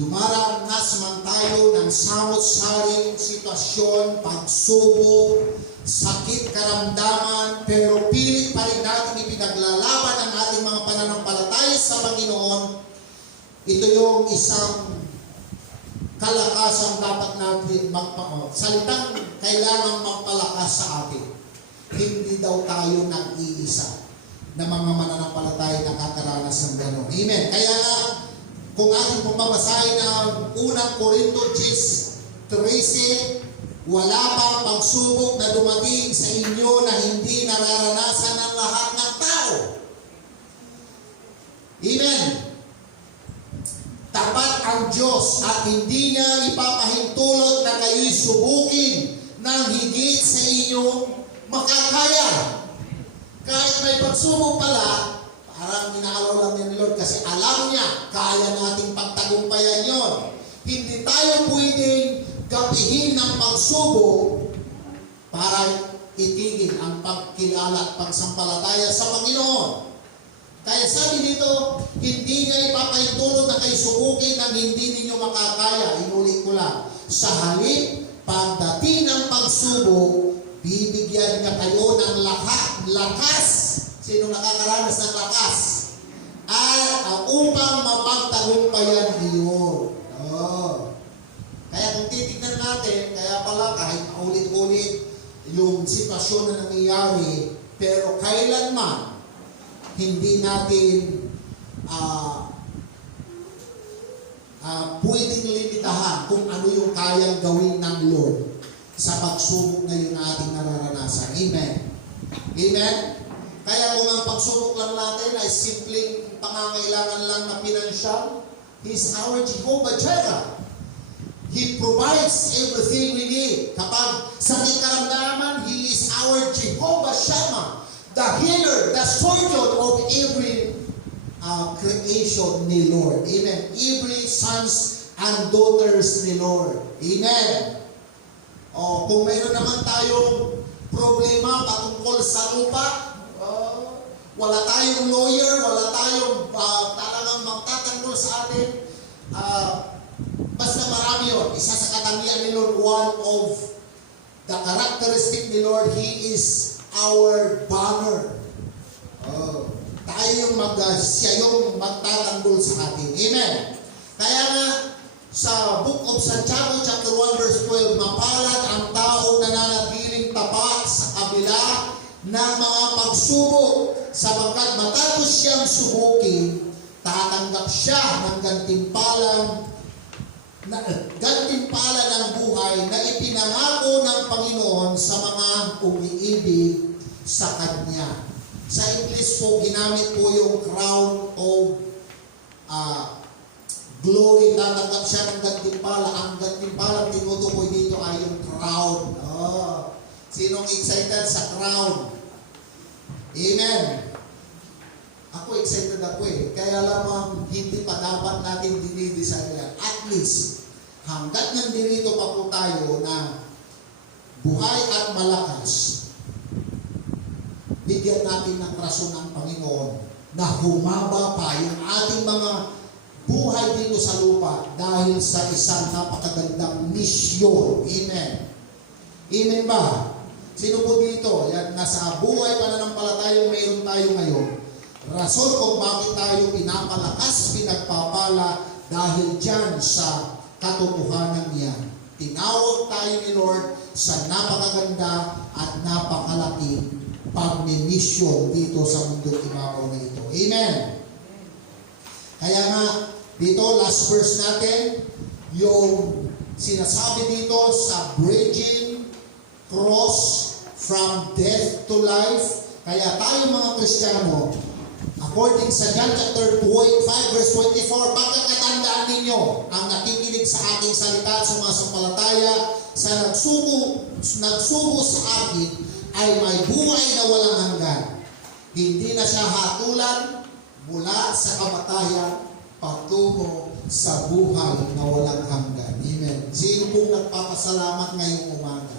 dumaranas man tayo ng samot-saring sitwasyon, pagsubok, sakit, karamdaman, pero pilit pa rin natin ipinaglalaban ang ating mga pananampalataya sa Panginoon. Ito yung isang kalakasang dapat natin salitang kailangang magpalakas sa atin. Hindi daw tayo nag-iisa na mga mananampalataya nakakaranas ng gano'n. Amen. Kaya kung ating pagbabasahin ang unang Korinto 10:13, wala pang pagsubok na dumating sa inyo na hindi nararanasan ng lahat ng tao. Amen. Tapat ang Diyos at hindi niya ipapahintulot na kayo'y subukin ng higit sa inyong makakaya. Kahit may pagsubok pala, parang inaalaw lang ni Lord kasi alam niya, kaya nating pagtagumpayan yon. Hindi tayo pwedeng gabihin ng pagsubok para itigil ang pagkilala at pagsampalataya sa Panginoon. Kaya sabi dito, hindi niya ipapahintulot na kayo subukin ng hindi ninyo makakaya. Inulit ko lang. Sa halip, pagdating ng pagsubok, bibigyan niya kayo ng lakas. Sino nakakaranas ng lakas? At upang mapagtagumpayan iyon. Kaya kung titignan natin, kaya pala kahit ulit-ulit yung sitwasyon na nangyayari, pero kailanman hindi natin pwedeng limitahan kung ano yung kayang gawin ng Lord sa pagsubok na yung ating nararanasan. Amen. Amen. Kaya kung ang pagsubok lang natin ay simpleng pangangailangan lang na pinansyal, He's our Jehovah Jireh. He provides everything we need. Kapag sa karamdaman, He is our Jehovah Shammah, the healer, the surgeon of every creation ni Lord. Amen. Every sons and daughters ni Lord. Amen. Kung mayroon naman tayong problema patungkol sa lupa, wala tayong lawyer, wala tayong talagang magtatanggol sa atin, basta marami yun. Isa sa katangian ni Lord, one of the characteristic ni Lord, He is our banner. Oh, tayo yung siya yung magtatanggol sa atin. Amen. Kaya nga, sa Book of Santiago, chapter 1, verse 12, mapalad ang taong nananatiling tapat sa kabila ng mga pagsubok, sapagkat matapos siyang subukin, tatanggap siya ng gantimpala ng buhay na ipinangako ng Panginoon sa mga umiibig sa Kanya. Sa English po, ginamit po yung crown of glory. Tatanggap siya ng gantimpala. Ang gantimpala tinutukoy dito ay yung crown. Oh. Sinong excited sa crown? Amen. Ako excited ako eh. Kaya lamang hindi pa dapat natin dinidesign yan. At least, hanggat nandito pa po tayo na buhay at malakas, bigyan natin ng rason ng Panginoon na humaba pa yung ating mga buhay dito sa lupa dahil sa isang napakagandang misyon. Amen. Amen ba? Sino po dito? Yan, nasa buhay pananampalatayang mayroon tayo ngayon. Rason kung bakit tayo pinapalakas, pinagpapala dahil dyan sa katotohanan niya. Tinawag tayo ni Lord sa napakaganda at napakalaking pagmimisyon dito sa mundong ibabaw na ito. Amen. Kaya nga, dito, last verse natin, yung sinasabi dito sa bridging cross from death to life. Kaya tayo mga Kristiyano, according sa John chapter 5 verse 24, pagkakatandaan ninyo ang nakikinig sa aking salita at sumasampalataya sa nagsugo sa akin ay may buhay na walang hanggan. Hindi na siya hatulan mula sa kamatayan patungo sa buhay na walang hanggan. Amen. Sino pong nagpapasalamat ngayong umaga?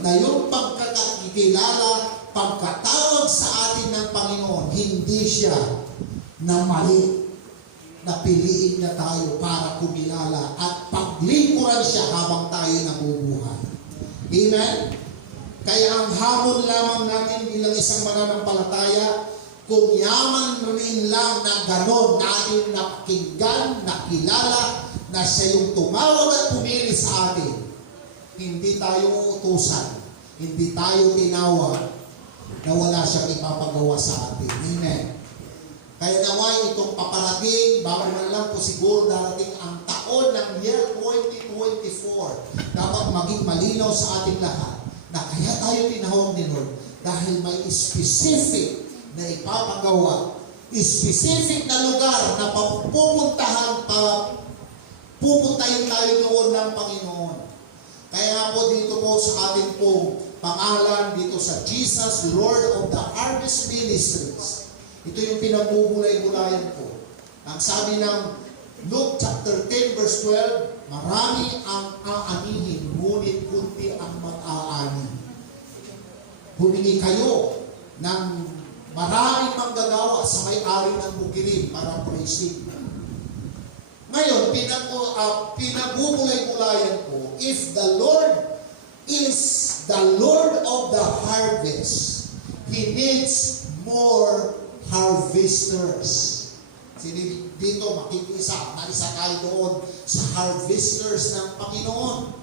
Na yung pagkakakilala, pagkatawag sa atin ng Panginoon, hindi siya na mali na piliin na tayo para kumilala at paglingkuran siya habang tayo nabubuhay. Amen? Kaya ang hamon lamang natin bilang isang mananampalataya, kung yaman rin lang na ganon natin napakinggan, nakilala na siya yung tumawag at pumili sa atin, hindi tayo utusan, hindi tayo tinawag na wala siyang ipapagawa sa atin. Amen. Kaya naway itong paparating, bago man lang po siguro darating ang taon ng year 2024, dapat maging malinaw sa ating lahat na kaya tayo tinawag ni Lord dahil may specific na ipapagawa, specific na lugar na pupuntahin tayo doon ng Panginoon. Kaya nga po dito po sa ating pong pangalan dito sa Jesus, Lord of the Harvest Ministries. Ito yung pinagmumulay-mulayan po. Ang sabi ng Luke chapter 10 verse 12, marami ang aanihin, ngunit kunti ang mag-aani. Humingi kayo ng maraming manggagawa sa may-ari ng bukirin para praising. Ngayon, pinagmumulay-mulayan po, if the Lord is the Lord of the harvest, He needs more harvesters. Dito makikisa, naisa tayo doon sa harvesters ng Panginoon.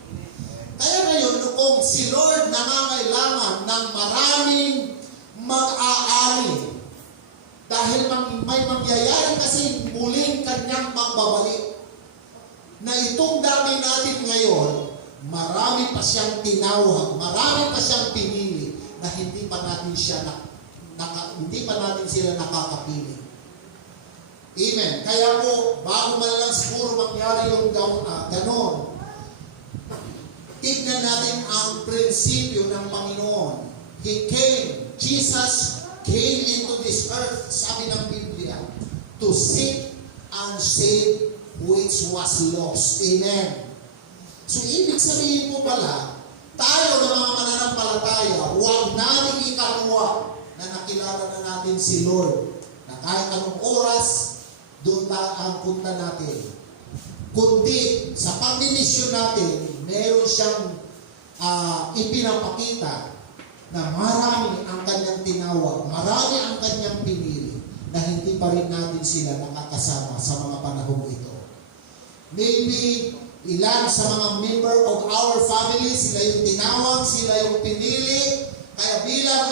Kaya ngayon, kung si Lord nangangailangan ng maraming mag-aari, dahil may mangyayari kasi muling kanyang magbabalik, na itong dami natin ngayon, marami pa siyang tinawag, marami pa siyang pinili na hindi pa natin sila nakakapili. Amen. Kaya po, bago man lang siguro mangyari yung ganon, tignan natin ang prinsipyo ng Panginoon. Jesus came into this earth, sabi ng Biblia, to seek and save which was lost. Amen. So, ibig sabihin po pala, tayo na mga mananampalataya, huwag natin ikakuha na nakilala na natin si Lord. Na kahit anong oras, doon ang punta natin. Kundi, sa pagmimisyon natin, meron siyang ipinapakita na marami ang kanyang tinawag, marami ang kanyang pinili, na hindi pa rin natin sila nakakasama sa mga panahong ito. Maybe ilan sa mga member of our family, sila yung tinawag, sila yung pinili, kaya bilang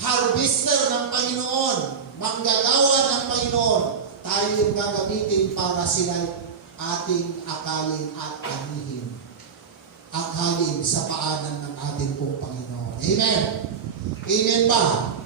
harvester ng Panginoon, manggagawa ng Panginoon, tayo yung gagamitin para sila ating akalin at anihin. Akalin sa paanan ng ating pong Panginoon. Amen? Amen ba?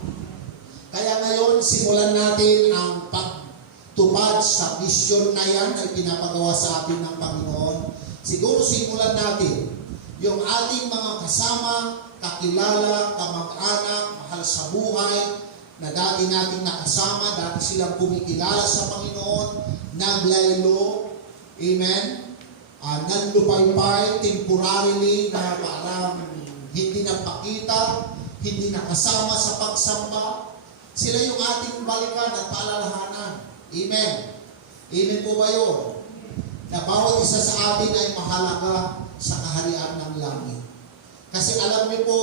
Kaya ngayon, simulan natin ang pagtupad sa vision na yan na pinapagawa sa atin ng Panginoon. Siguro simulan natin yung ating mga kasama, kakilala, kamag-anak, mahal sa buhay, na dati nating nakasama, dati silang kumikilala sa Panginoon, naglaylo, amen, nanlupaypay, temporarily, na parang hindi nagpakita, hindi nakasama sa pagsamba. Sila yung ating balikan at paalalahanan. Amen. Amen po ba yun? Na bawat isa sa atin ay mahalaga sa kaharian ng langit. Kasi alam niyo po,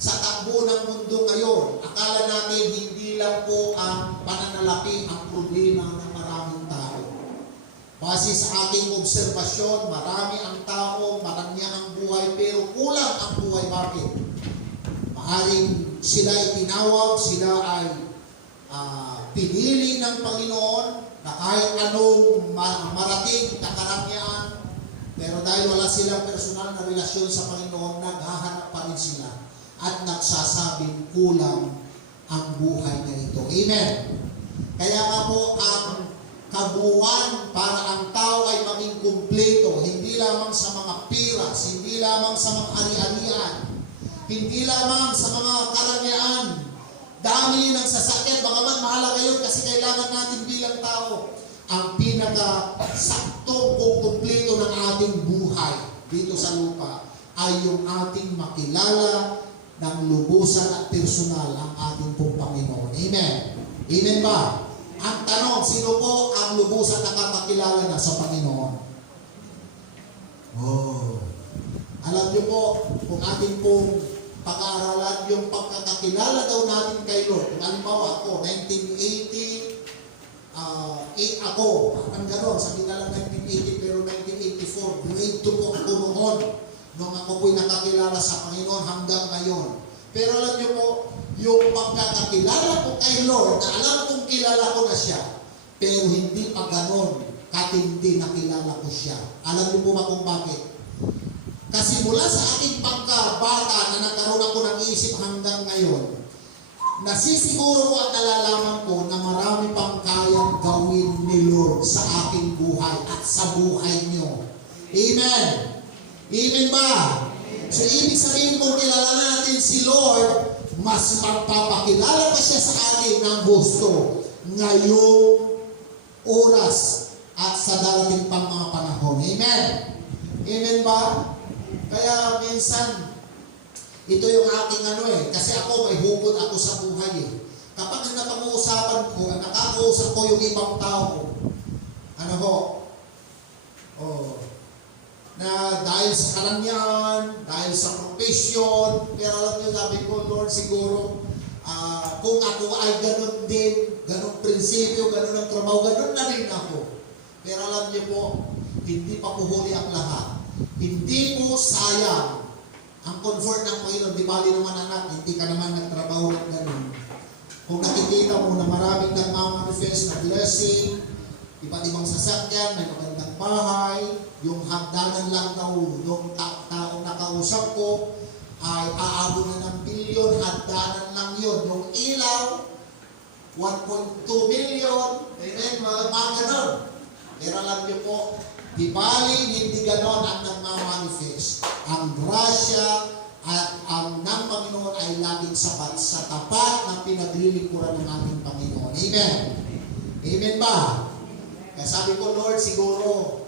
sa takbo ng mundo ngayon, akala natin hindi lang po ang pananalapi ang problema ng maraming tao. Base sa aking obserbasyon, marami ang tao, marami ang buhay, pero kulang ang buhay. Bakit? Maaaring sila ay tinawag, sila ay pinili ng Panginoon na kahit anong marating na karangyaan, pero dahil wala silang personal na relasyon sa Panginoon, naghahanap pa rin sila at nagsasabing kulang ang buhay na ito. Amen. Kaya nga po ang kabuuan para ang tao ay maging kumpleto, hindi lamang sa mga piras, hindi lamang sa mga ari-arian, hindi lamang sa mga karangyaan. Dami ng sasakyan, bagaman mahalaga yun kasi kailangan natin bilang tao. Ang pinaka-saktong o kumpleto ng ating buhay dito sa lupa ay yung ating makilala ng lubusan at personal ang ating pong Panginoon. Amen. Amen ba? Ang tanong, sino po ang lubusan nakakakilala na sa Panginoon? Oh. Alam niyo po, kung ating pong pag-aaralan yung pagkakakilala daw natin kay Lord. Kung halimbawa ako, 1980, ako, parang gano'n, sabi na lang 1980, pero 1984, grade 2 po ako noon, nung ako po'y nakakilala sa Panginoon hanggang ngayon. Pero alam niyo po, yung pagkakakilala ko kay Lord, na alam kong kilala ko na siya, pero hindi pa gano'n, katindi na kilala ko siya. Alam niyo po ba kung bakit? Kasi mula sa aking pagkabata na nagkaroon ako ng isip hanggang ngayon, nasisiguro ko at nalalaman ko na marami pang kayang gawin ni Lord sa aking buhay at sa buhay niyo. Amen. Amen ba? So, ibig sabihin kung kilala natin si Lord, mas magpapakilala pa siya sa atin ng gusto ngayong oras at sa darating pang mga panahon. Amen. Amen ba? Kaya minsan, ito yung aking kasi ako may hugot ako sa buhay Kapag napag-uusapan ko, nakakausap ko yung ibang tao, na dahil sa karangyaan, dahil sa profession, pero alam niyo, sabi ko, Lord, siguro, kung ako ay ganun din, ganun prinsipyo, ganun ang trabaho, ganun na rin ako. Pero alam niyo po, hindi pa po huli ang lahat. Hindi po sayang ang comfort ng Panginoon. Di bali naman anak, hindi ka naman nagtrabaho ng ganun. Kung nakikita mo na maraming nagmamanifest na blessing, iba't ibang sasakyan, may magandang bahay, yung hagdanan lang daw, yung taong nakausap ko, ay aabot na ng bilyon, hagdanan lang yun. Yung ilaw, 1.2 million, amen, mga ganun. Pero alam niyo po, di bali, hindi ganon ang nagmamanifest. Ang grasya at ang ng Panginoon ay laging sapat sa tapat na pinaglilingkuran ng ating Panginoon. Amen. Amen ba? Kaya sabi ko, Lord, siguro,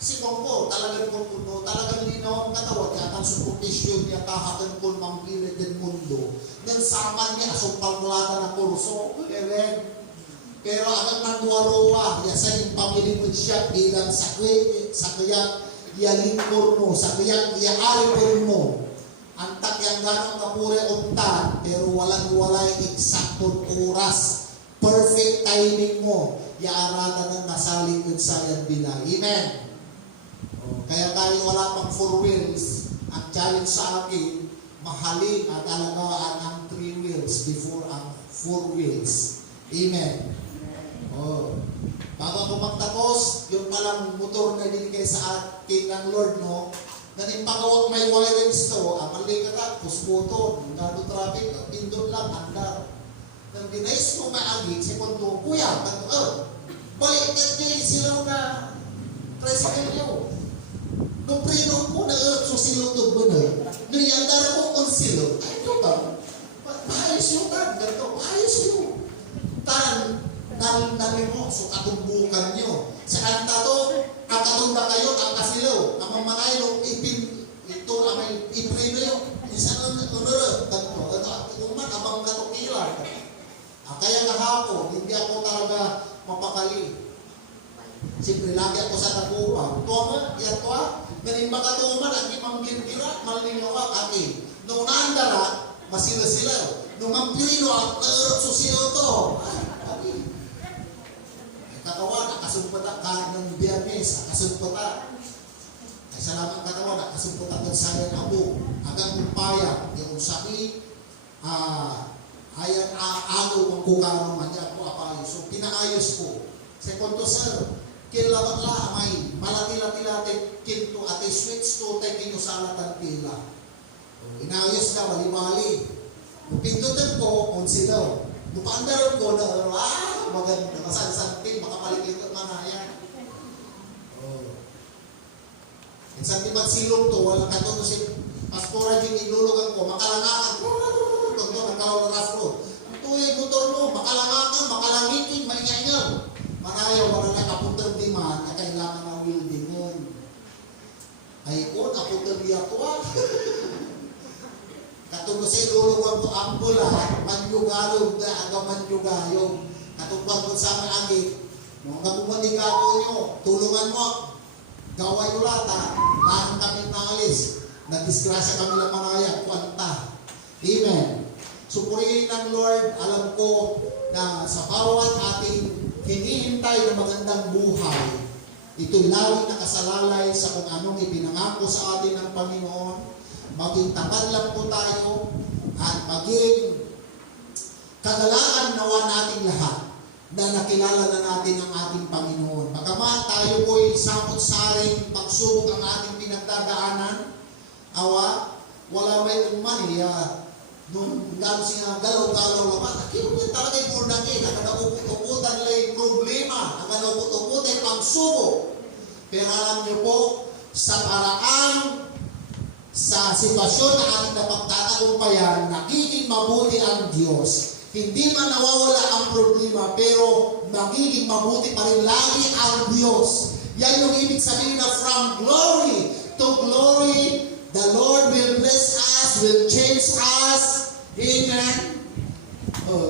kasi kung po, talagang puno, talagang linaw ang katawan, kaya ang suportisyon niya, kahagan ko mampilit ng mundo, nang sama niya, sumpang wala na kurso, amen. Pero ang nagwaruwa, yasa yung pamilya mo siya bilang sakyan, lingkod mo, sa ari mo. Antak yang ganong kapure untan, pero walang-walay eksaktong oras. Perfect timing mo. Yaaratan ng nasalikod sa yan bilay. Amen. Kaya kahit wala pang 4 wheels, ang challenge sa akin, mahalin at alagaan ang 3 wheels before ang 4 wheels. Amen. Bago ako magtapos, yung palang motor na binigay sa akin ng Lord, no? Nanimpagawag may wirings to, mali ka ta, pusputo, nando traffic, pindot lang, andar. Nang dinais mo maagi, si Pondo, kuya, balik ka niya, silaw na tricycle niyo. Nung prino ko na so silaw to ba na? Nung yandar mo kung silaw, ay ito ba? Maayos yung kan, ganito, maayos yung. Tan, nalimok, so katumbukan nyo. Sa kanta to, ang katumba kayo, ang kasilaw, ang mamanay nung ito, ang may iprino yun. Isa na umat, abang katukilan. Kaya kahapon, hindi ako talaga mapakali. Siyempre, lagi ako sa Tagupa. Toma, yatwa, ganimba ka tuman, ang imang gingira, malinawa kami. Nung naandara, masila-sila. Nung mampirino, ang susilo to. Katawan, nakasumpata ka ng biyernes, nakasumpata. Ay salamat katawan, nakasumpata ka sa yan abo. Agang kumpaya, yung sakit, ayan agaw ang kukarang manya ko apayo. So pinaayos ko. Segundo sir, kilabat la may malati-lati-lati kinto at switch to tayo kinusalatan tila. Inayos ka, wali-wali. Pindutan ko, onsilaw. Nupaandaron ko na, maganda, masansanting, makapalikit at manayan. Santi ba't silong to, walang kato si paspora din ilulugan ko, makalangakan, pag mo, nagkaroon na rough road. Ang tuyay motor mo, makalangakan, makalangitin, maingaingaw. Manayaw, wala na kapuntang diman, na kailangan ng wielding yun. Ay ko, kapuntang di ako Katulad sa ilulugan ko ang pula, manyugalog na aga manyugayog. Katulad ko sa mga agit, mga kapumandigago nyo, tulungan mo, gaway ulata, lahat kami nangalis, nagdisgrasya kami lang manaya, kwanta. Amen. Supurihin ng Lord, alam ko na sa bawat ating hinihintay na magandang buhay, ito'y lawig na kasalalay sa kung anong ipinangako sa atin ng Panginoon. Maging tapat lang po tayo at maging kagalaan nawa nating lahat na nakilala na natin ang ating Panginoon. Bagaman tayo po'y samot-saring pagsubok ang ating pinagdadaanan, wala may umani, nung gano'n siya galaw-galaw laman, nakino talaga yung purnangin, nakadaupot-uputan lang yung problema, nakadaupot-uputan yung pagsubok. Pero alam niyo po, sa paraan, sa sitwasyon na ating napagtatagumpayan, nagiging mabuti ang Diyos. Hindi man nawawala ang problema, pero magiging mabuti pa rin lagi ang Diyos. Yan yung ibig sabihin na from glory to glory, the Lord will bless us, will change us. Amen.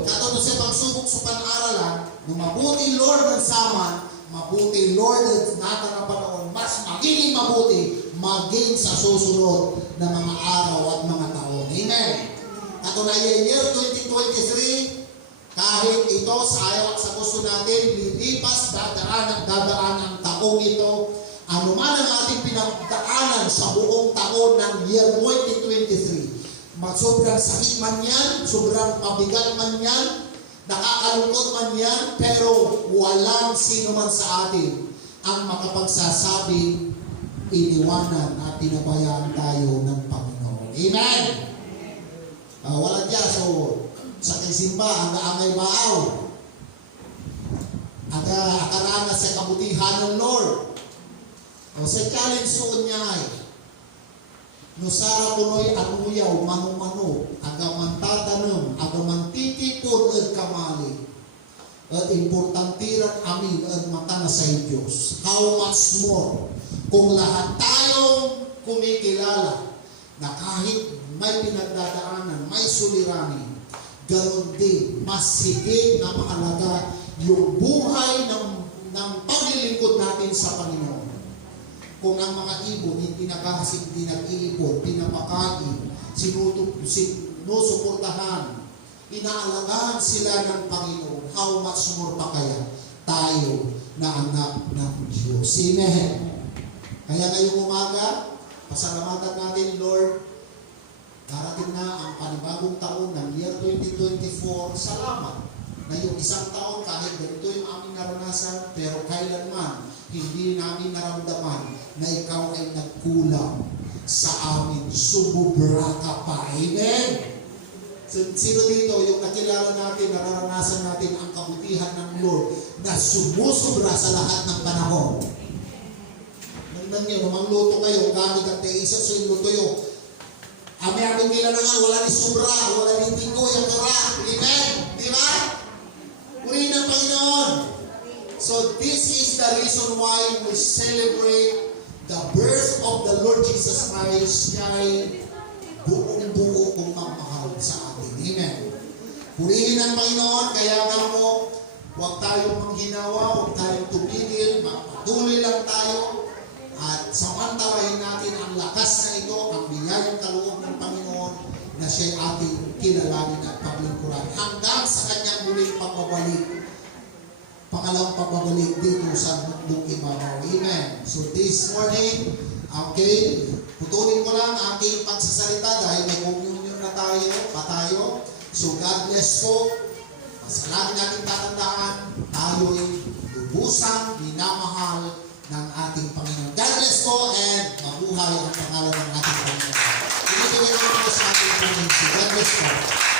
Katulad sa pagsubok sa panaralan, nung mabuti Lord ng saman, mabuti Lord ng natang panahon, mas magiging mabuti maging sa susunod na mga araw at mga taon. Amen. Katunayan, year 2023, kahit ito sa ayaw at sa gusto natin, lilipas, dadaan ang taong ito, anuman ang ating pinagdaanan sa buong taon ng year 2023. Sobrang sakit man yan, sobrang mabigat man yan, nakakalungkot man yan, pero walang sino man sa atin ang makapagsasabi iniwanan at pinabayaan tayo ng Panginoon. Amen! Wala dyan. So, sa kisimba, ang-angay baaw. Akarana sa kabutihan ng Lord. Sa challenge soon niya ay, nusara kunoy anuyaw, manu-manu, agaman tatanong, agaman titipon at kamali. At importantiran amin at mata na sa Diyos. How much more? Kung lahat tayong kumikilala na kahit may pinagdadaanan, may suliranin, ganoon din, mas higit na mahalaga yung buhay ng paglilingkod natin sa Panginoon. Kung ang mga ibon hindi nakahasik, hindi nag-iipon, pinapakain, sinusuportahan, inaalagaan sila ng Panginoon, how much more pa kaya tayo na anak ng Diyos. Amen. Kaya ngayong umaga, pasalamatan natin, Lord, darating na ang panibagong taon ng year 2024. Salamat na yung isang taon kahit ganito yung aming naranasan, pero kailanman hindi namin naramdaman na ikaw ay nagkulang sa amin. Sumubra ka pa. Amen? Sino dito yung nakilala natin, nararanasan natin ang kabutihan ng Lord na sumusubra sa lahat ng panahon? Nandang nyo, namangluto kayo, gamit ang teisa, so yung luto yung amin nila na nga, wala ni sobra, wala ni tingko, yung kara. Amen? Di ba? Purihin ng Panginoon. So this is the reason why we celebrate the birth of the Lord Jesus Christ. Siya ay buong-buo kung magmahal sa atin. Amen. Purihin ng Panginoon, kaya nga po, huwag tayong manghinawa, huwag tayong tumigil, magpatuloy lang tayo, at samantalahin natin ang lakas na ito, ang biyayang kaloob ng Panginoon, na siya'y ating kilalanin at paglingkuran hanggang sa kanyang muling pagbabalik. Pangalawang pagbabalik dito sa mundong ibabaw. Amen. So this morning, okay, putulin ko lang ang aking pagsasalita dahil may communion na tayo. So God bless po. Masalami natin tatandaan, tayo'y lubusang minamahal ng ating Panginoon. God bless po and mabuhay ang pangalan ng ating Panginoon. Pinituloy natin po sa ating Panginoon. God bless po.